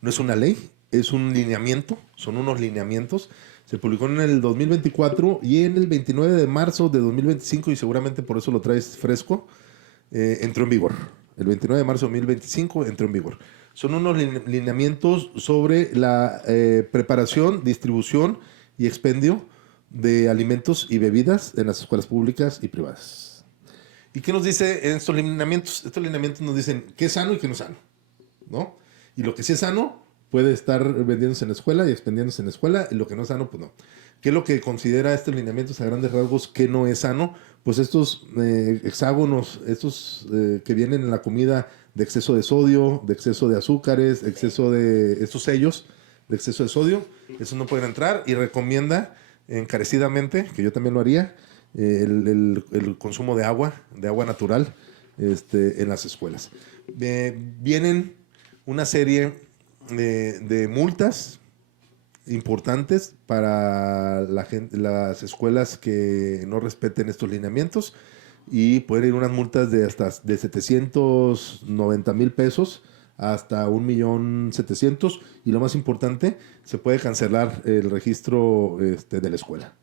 no es una ley, es un lineamiento, son unos lineamientos. Se publicó en el 2024 y en el 29 de marzo de 2025, y seguramente por eso lo traes fresco, entró en vigor. El 29 de marzo de 2025 entró en vigor. Son unos lineamientos sobre la preparación, distribución y expendio de alimentos y bebidas en las escuelas públicas y privadas. ¿Y qué nos dice en estos lineamientos? Estos lineamientos nos dicen qué es sano y qué no es sano, ¿no? Y lo que sí es sano puede estar vendiéndose en la escuela y expendiéndose en la escuela, y lo que no es sano, pues no. ¿Qué es lo que considera estos lineamientos a grandes rasgos que no es sano? Pues estos hexágonos, estos que vienen en la comida de exceso de sodio, de exceso de azúcares, exceso de estos sellos de exceso de sodio, esos no pueden entrar, y recomienda encarecidamente, que yo también lo haría, el consumo de agua natural en las escuelas. Vienen una serie de multas importantes para las escuelas que no respeten estos lineamientos, y pueden ir unas multas de hasta de 790,000 pesos hasta 1,700,000, y lo más importante, se puede cancelar el registro de la escuela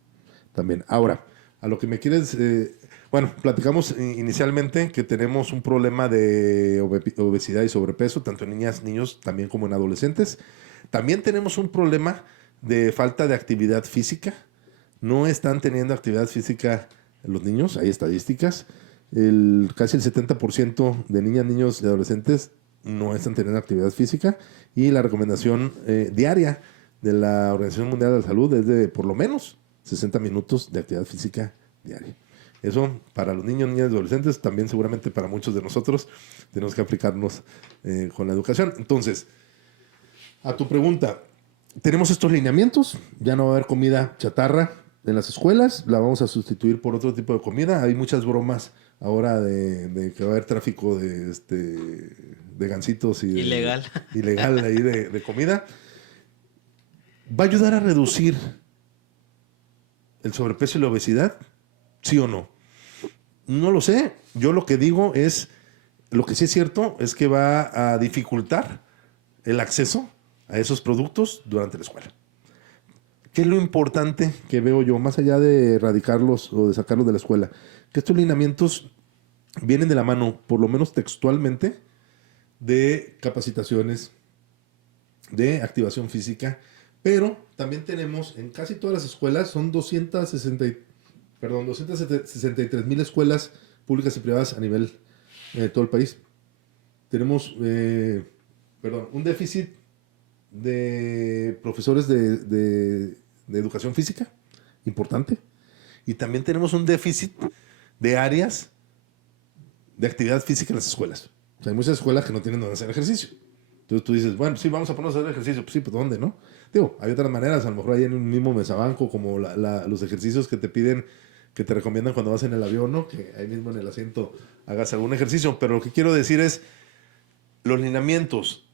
también. Ahora, a lo que me quieres, Bueno, platicamos inicialmente que tenemos un problema de obesidad y sobrepeso, tanto en niñas, niños, también como en adolescentes. También tenemos un problema de falta de actividad física. No están teniendo actividad física los niños, hay estadísticas. Casi el 70% de niñas, niños y adolescentes no están teniendo actividad física. Y la recomendación diaria de la Organización Mundial de la Salud es de por lo menos 60 minutos de actividad física diaria. Eso para los niños, niñas y adolescentes, también seguramente para muchos de nosotros, tenemos que aplicarnos con la educación. Entonces, a tu pregunta, tenemos estos lineamientos, ya no va a haber comida chatarra en las escuelas, la vamos a sustituir por otro tipo de comida. Hay muchas bromas ahora de que va a haber tráfico de gansitos y Ilegal. ilegal ahí de comida. ¿Va a ayudar a reducir el sobrepeso y la obesidad? ¿Sí o no? No lo sé. Yo lo que digo es, lo que sí es cierto es que va a dificultar el acceso a esos productos durante la escuela. ¿Qué es lo importante que veo yo, más allá de erradicarlos o de sacarlos de la escuela? Que estos lineamientos vienen de la mano, por lo menos textualmente, de capacitaciones, de activación física, pero también tenemos en casi todas las escuelas, son 263,000 escuelas públicas y privadas a nivel de todo el país. Tenemos un déficit de profesores de educación física importante, y también tenemos un déficit de áreas de actividad física en las escuelas. O sea, hay muchas escuelas que no tienen donde hacer ejercicio. Entonces tú dices, bueno, sí, vamos a ponernos a hacer ejercicio. Pues sí, pues ¿dónde, no? Digo, hay otras maneras, a lo mejor hay en un mismo mesabanco, como los ejercicios que te piden, que te recomiendan cuando vas en el avión, ¿no? Que ahí mismo en el asiento hagas algún ejercicio. Pero lo que quiero decir es, los lineamientos,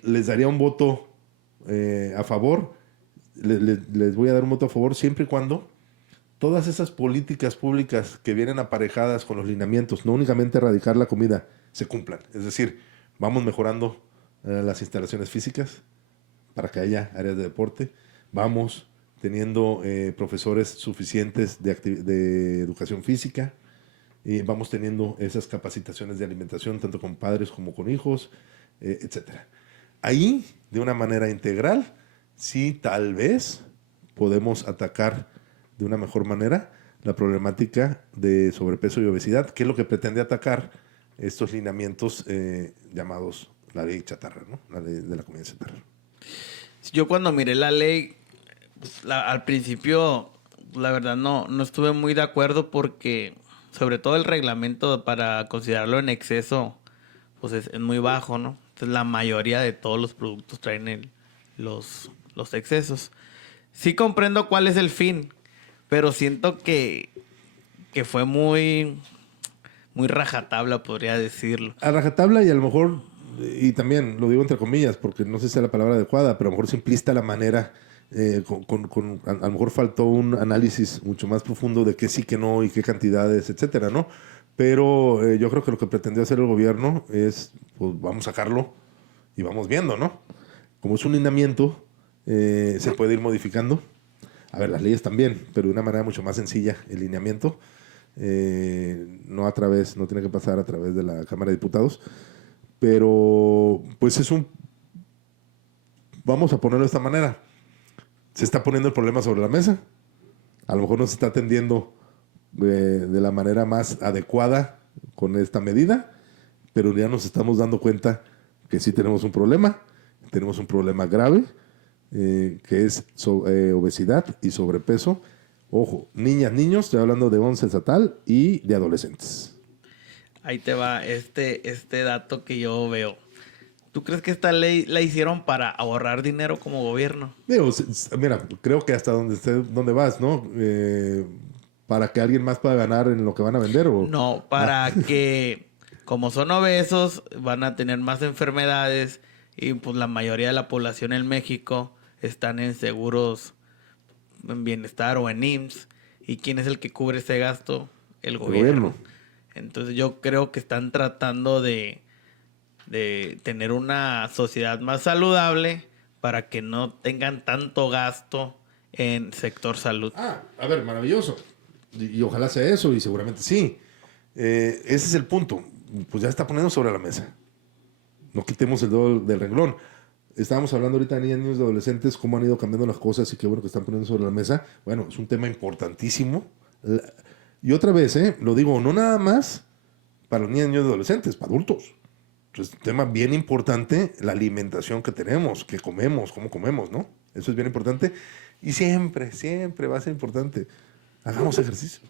les daría un voto a favor, les voy a dar un voto a favor siempre y cuando todas esas políticas públicas que vienen aparejadas con los lineamientos, no únicamente erradicar la comida, se cumplan. Es decir, vamos mejorando las instalaciones físicas para que haya áreas de deporte, vamos teniendo profesores suficientes de educación física, y vamos teniendo esas capacitaciones de alimentación tanto con padres como con hijos, etcétera. Ahí, de una manera integral, sí, tal vez podemos atacar de una mejor manera la problemática de sobrepeso y obesidad, que es lo que pretende atacar estos lineamientos llamados la ley chatarra, ¿no? La ley de la comida chatarra. Yo cuando miré la ley, pues, al principio, la verdad no estuve muy de acuerdo porque, sobre todo el reglamento para considerarlo en exceso, pues es muy bajo, ¿no? Entonces la mayoría de todos los productos traen los excesos. Sí comprendo cuál es el fin, pero siento que fue muy rajatabla, podría decirlo. A rajatabla, y a lo mejor, y también lo digo entre comillas, porque no sé si es la palabra adecuada, pero a lo mejor simplista la manera, a lo mejor faltó un análisis mucho más profundo de qué sí, qué no y qué cantidades, etcétera, ¿no? Pero yo creo que lo que pretendió hacer el gobierno es, pues vamos a sacarlo y vamos viendo, ¿no? Como es un lineamiento, se puede ir modificando. A ver, las leyes también, pero de una manera mucho más sencilla, el lineamiento. No tiene que pasar a través de la Cámara de Diputados, pero pues vamos a ponerlo de esta manera, se está poniendo el problema sobre la mesa, a lo mejor no se está atendiendo de la manera más adecuada con esta medida, pero ya nos estamos dando cuenta que sí tenemos un problema grave, que es obesidad y sobrepeso. Ojo, niñas, niños, estoy hablando de 11 estatal y de adolescentes. Ahí te va este dato que yo veo. ¿Tú crees que esta ley la hicieron para ahorrar dinero como gobierno? Digo, mira, creo que hasta donde vas, ¿no? Para que alguien más pueda ganar en lo que van a vender, ¿o? No, para que, como son obesos, van a tener más enfermedades y pues la mayoría de la población en México están en seguros en bienestar o en IMSS. ¿Y quién es el que cubre ese gasto? El gobierno. Entonces yo creo que están tratando de tener una sociedad más saludable para que no tengan tanto gasto en sector salud. A ver, maravilloso. Y ojalá sea eso, y seguramente sí. Ese es el punto. Pues ya está poniendo sobre la mesa. No quitemos el dedo del renglón. Estábamos hablando ahorita de niños y adolescentes, cómo han ido cambiando las cosas y qué bueno que están poniendo sobre la mesa. Bueno, es un tema importantísimo. Y otra vez, lo digo, no nada más para los niños y adolescentes, para adultos. Es un tema bien importante, la alimentación que tenemos, que comemos, cómo comemos, ¿no? Eso es bien importante. Y siempre, siempre va a ser importante. Hagamos ejercicio.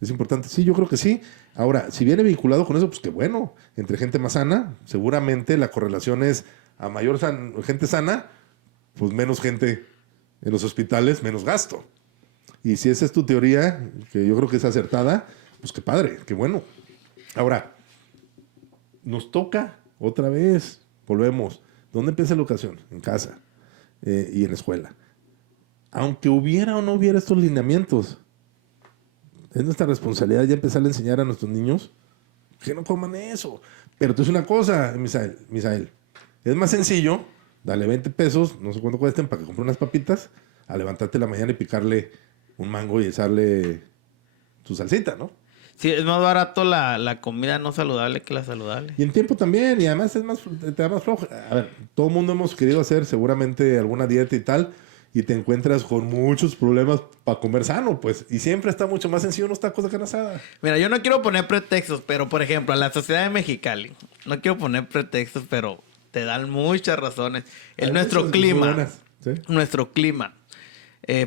Es importante. Sí, yo creo que sí. Ahora, si viene vinculado con eso, pues qué bueno. Entre gente más sana, seguramente la correlación es a mayor gente sana, pues menos gente en los hospitales, menos gasto. Y si esa es tu teoría, que yo creo que es acertada, pues qué padre, qué bueno. Ahora, nos toca otra vez, volvemos. ¿Dónde empieza la educación? En casa y en la escuela. Aunque hubiera o no hubiera estos lineamientos, es nuestra responsabilidad ya empezar a enseñar a nuestros niños que no coman eso. Pero tú es una cosa, Misael. Es más sencillo, dale 20 pesos, no sé cuánto cuesten, para que compre unas papitas, a levantarte en la mañana y picarle un mango y echarle su salsita, ¿no? Sí, es más barato la comida no saludable que la saludable. Y en tiempo también, y además te da más flojo. A ver, todo el mundo hemos querido hacer seguramente alguna dieta y tal, y te encuentras con muchos problemas para comer sano, pues. Y siempre está mucho más sencillo unos tacos de carne asada. Mira, yo no quiero poner pretextos, pero por ejemplo, a la sociedad de Mexicali, no quiero poner pretextos, pero te dan muchas razones. Nuestro clima, ¿sí? nuestro clima,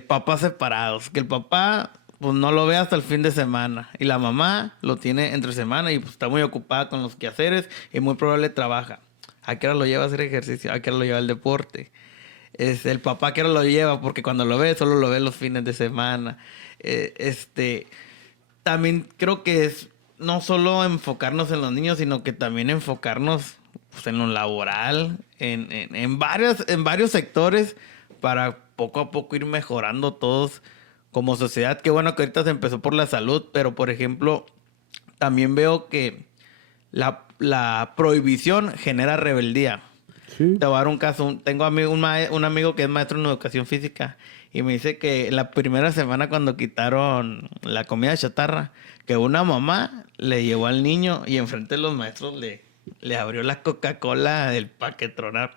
papás separados, que el papá pues no lo ve hasta el fin de semana y la mamá lo tiene entre semana y pues está muy ocupada con los quehaceres y muy probable trabaja. ¿A qué hora lo lleva a hacer ejercicio? ¿A qué hora lo lleva al deporte? El papá que lo lleva porque cuando lo ve solo lo ve los fines de semana. También creo que es no solo enfocarnos en los niños, sino que también enfocarnos pues, en lo laboral, en varios sectores para poco a poco ir mejorando todos como sociedad. Qué bueno que ahorita se empezó por la salud, pero por ejemplo, también veo que la prohibición genera rebeldía. Sí. Te voy a dar un caso. Tengo un amigo que es maestro en educación física y me dice que la primera semana cuando quitaron la comida chatarra, que una mamá le llevó al niño y enfrente de los maestros le abrió la Coca-Cola del paquetrona.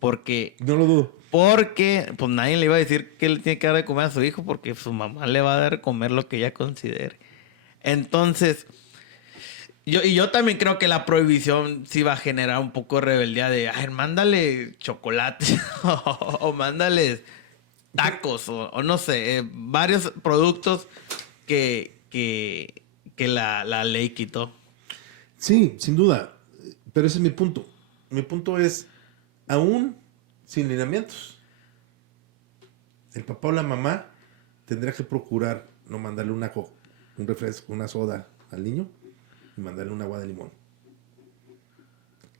Porque, No lo dudo. porque pues nadie le iba a decir que le tiene que dar de comer a su hijo porque su mamá le va a dar de comer lo que ella considere. Entonces... Yo también creo que la prohibición sí va a generar un poco de rebeldía de, ay, mándale chocolate o mándale tacos o no sé, varios productos que la ley quitó. Sí, sin duda. Pero ese es mi punto. Mi punto es, aún sin lineamientos, el papá o la mamá tendrá que procurar no mandarle un refresco, una soda al niño y mandarle un agua de limón.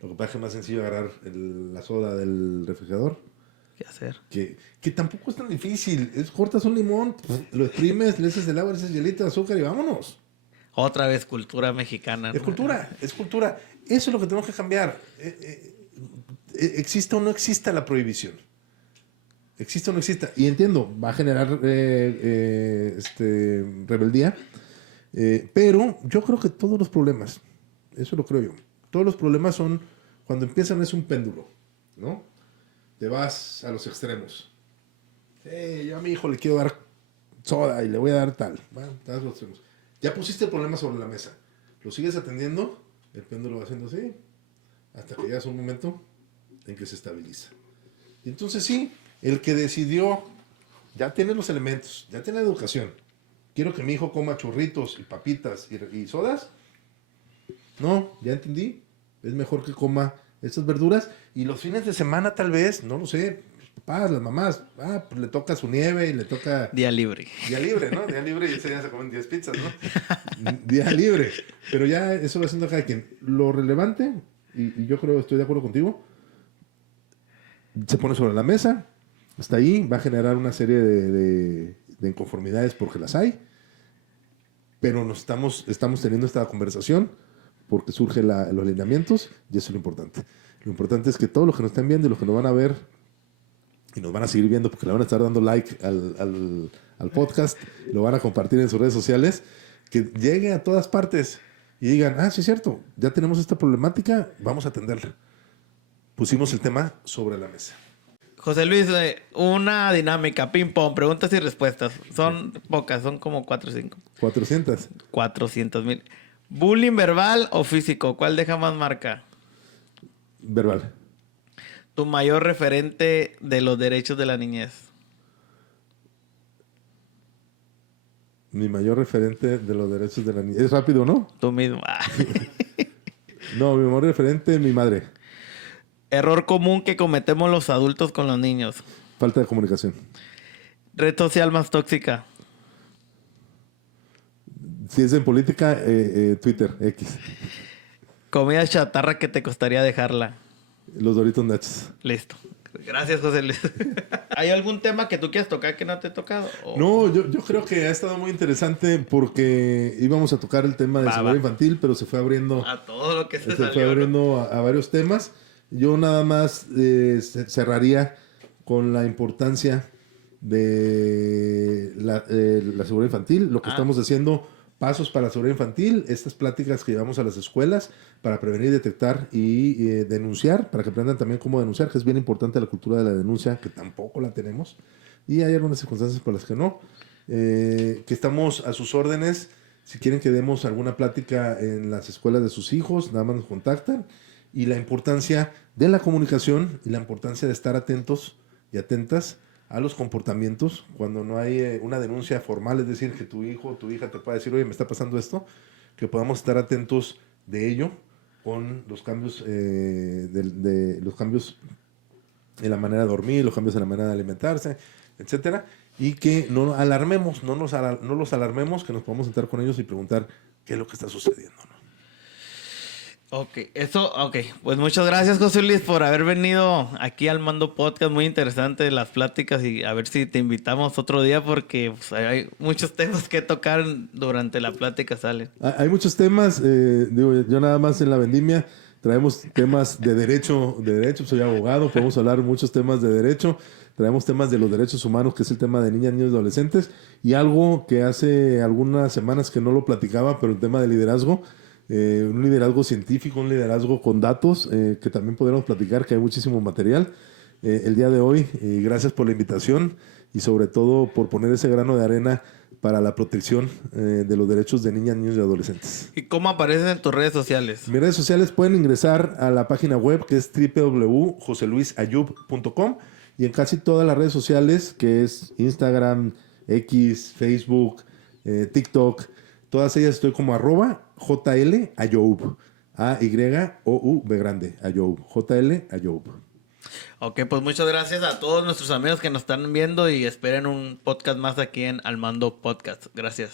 Lo que pasa es que es más sencillo agarrar la soda del refrigerador. ¿Qué hacer? Que tampoco es tan difícil. Cortas un limón, lo exprimes, le echas el agua, le echas hielito, azúcar y vámonos. Otra vez cultura mexicana, ¿no? Es cultura, es cultura. Eso es lo que tenemos que cambiar. Exista o no exista la prohibición. Exista o no exista. Y entiendo, va a generar rebeldía. Pero yo creo que todos los problemas, eso lo creo yo, todos los problemas son, cuando empiezan es un péndulo, ¿no? Te vas a los extremos. Yo a mi hijo le quiero dar soda y le voy a dar tal. Bueno, te das los extremos. Ya pusiste el problema sobre la mesa. Lo sigues atendiendo, el péndulo va haciendo así, hasta que llegas a un momento en que se estabiliza. Y entonces sí, el que decidió, ya tiene los elementos, ya tiene la educación. Quiero que mi hijo coma churritos y papitas y sodas. No, ya entendí. Es mejor que coma estas verduras. Y los fines de semana tal vez, no lo sé, los papás, las mamás, pues le toca su nieve y le toca... Día libre. Día libre, ¿no? Día libre y ese día se comen 10 pizzas, ¿no? Día libre. Pero ya eso va siendo cada quien. Lo relevante, y yo creo, estoy de acuerdo contigo, se pone sobre la mesa, está ahí, va a generar una serie de inconformidades porque las hay, pero estamos teniendo esta conversación porque surgen los lineamientos y eso es lo importante. Lo importante es que todos los que nos están viendo y los que nos van a ver y nos van a seguir viendo porque le van a estar dando like al podcast, lo van a compartir en sus redes sociales, que llegue a todas partes y digan, sí es cierto, ya tenemos esta problemática, vamos a atenderla. Pusimos el tema sobre la mesa. José Luis, una dinámica, ping-pong, preguntas y respuestas. Son pocas, son como 4 o 5. 400. 400,000. ¿Bullying verbal o físico? ¿Cuál deja más marca? Verbal. ¿Tu mayor referente de los derechos de la niñez? Mi mayor referente de los derechos de la niña. Es rápido, ¿no? Tú mismo. No, mi mayor referente, mi madre. Error común que cometemos los adultos con los niños. Falta de comunicación. Red social más tóxica. Si es en política, Twitter, X. Comida chatarra que te costaría dejarla. Los Doritos Nachos. Listo. Gracias, José Luis. ¿Hay algún tema que tú quieras tocar que no te he tocado? ¿O? No, yo creo que ha estado muy interesante porque íbamos a tocar el tema de seguridad infantil, pero se fue abriendo a todo lo que se fue abriendo a varios temas. Yo nada más cerraría con la importancia de la seguridad infantil, lo que estamos haciendo, pasos para la seguridad infantil, estas pláticas que llevamos a las escuelas para prevenir, detectar y denunciar, para que aprendan también cómo denunciar, que es bien importante la cultura de la denuncia, que tampoco la tenemos, y hay algunas circunstancias por las que no, que estamos a sus órdenes. Si quieren que demos alguna plática en las escuelas de sus hijos, nada más nos contactan. Y la importancia de la comunicación y la importancia de estar atentos y atentas a los comportamientos cuando no hay una denuncia formal, es decir, que tu hijo o tu hija te pueda decir, oye, me está pasando esto, que podamos estar atentos de ello con los cambios, los cambios en la manera de dormir, los cambios en la manera de alimentarse, etcétera, y que no alarmemos, no los alarmemos, que nos podamos sentar con ellos y preguntar qué es lo que está sucediendo, ¿no? Ok, pues muchas gracias, José Luis, por haber venido aquí al Mando Podcast. Muy interesante las pláticas y a ver si te invitamos otro día porque pues, hay muchos temas que tocar durante la plática salen. Hay muchos temas, yo nada más en la vendimia traemos temas de derecho, soy abogado, podemos hablar muchos temas de derecho, traemos temas de los derechos humanos, que es el tema de niñas, niños y adolescentes, y algo que hace algunas semanas que no lo platicaba, pero el tema de liderazgo. Un liderazgo científico, un liderazgo con datos, que también podremos platicar, que hay muchísimo material el día de hoy. Gracias por la invitación y sobre todo por poner ese grano de arena para la protección de los derechos de niñas, niños y adolescentes. ¿Y cómo aparecen en tus redes sociales? Mis redes sociales pueden ingresar a la página web que es www.joseluisayub.com y en casi todas las redes sociales, que es Instagram, X, Facebook, TikTok, todas ellas estoy como @JLAyoub. AYOUB grande. Ayoub. JLAyoub. Ok, pues muchas gracias a todos nuestros amigos que nos están viendo y esperen un podcast más aquí en Al Mando Podcast. Gracias.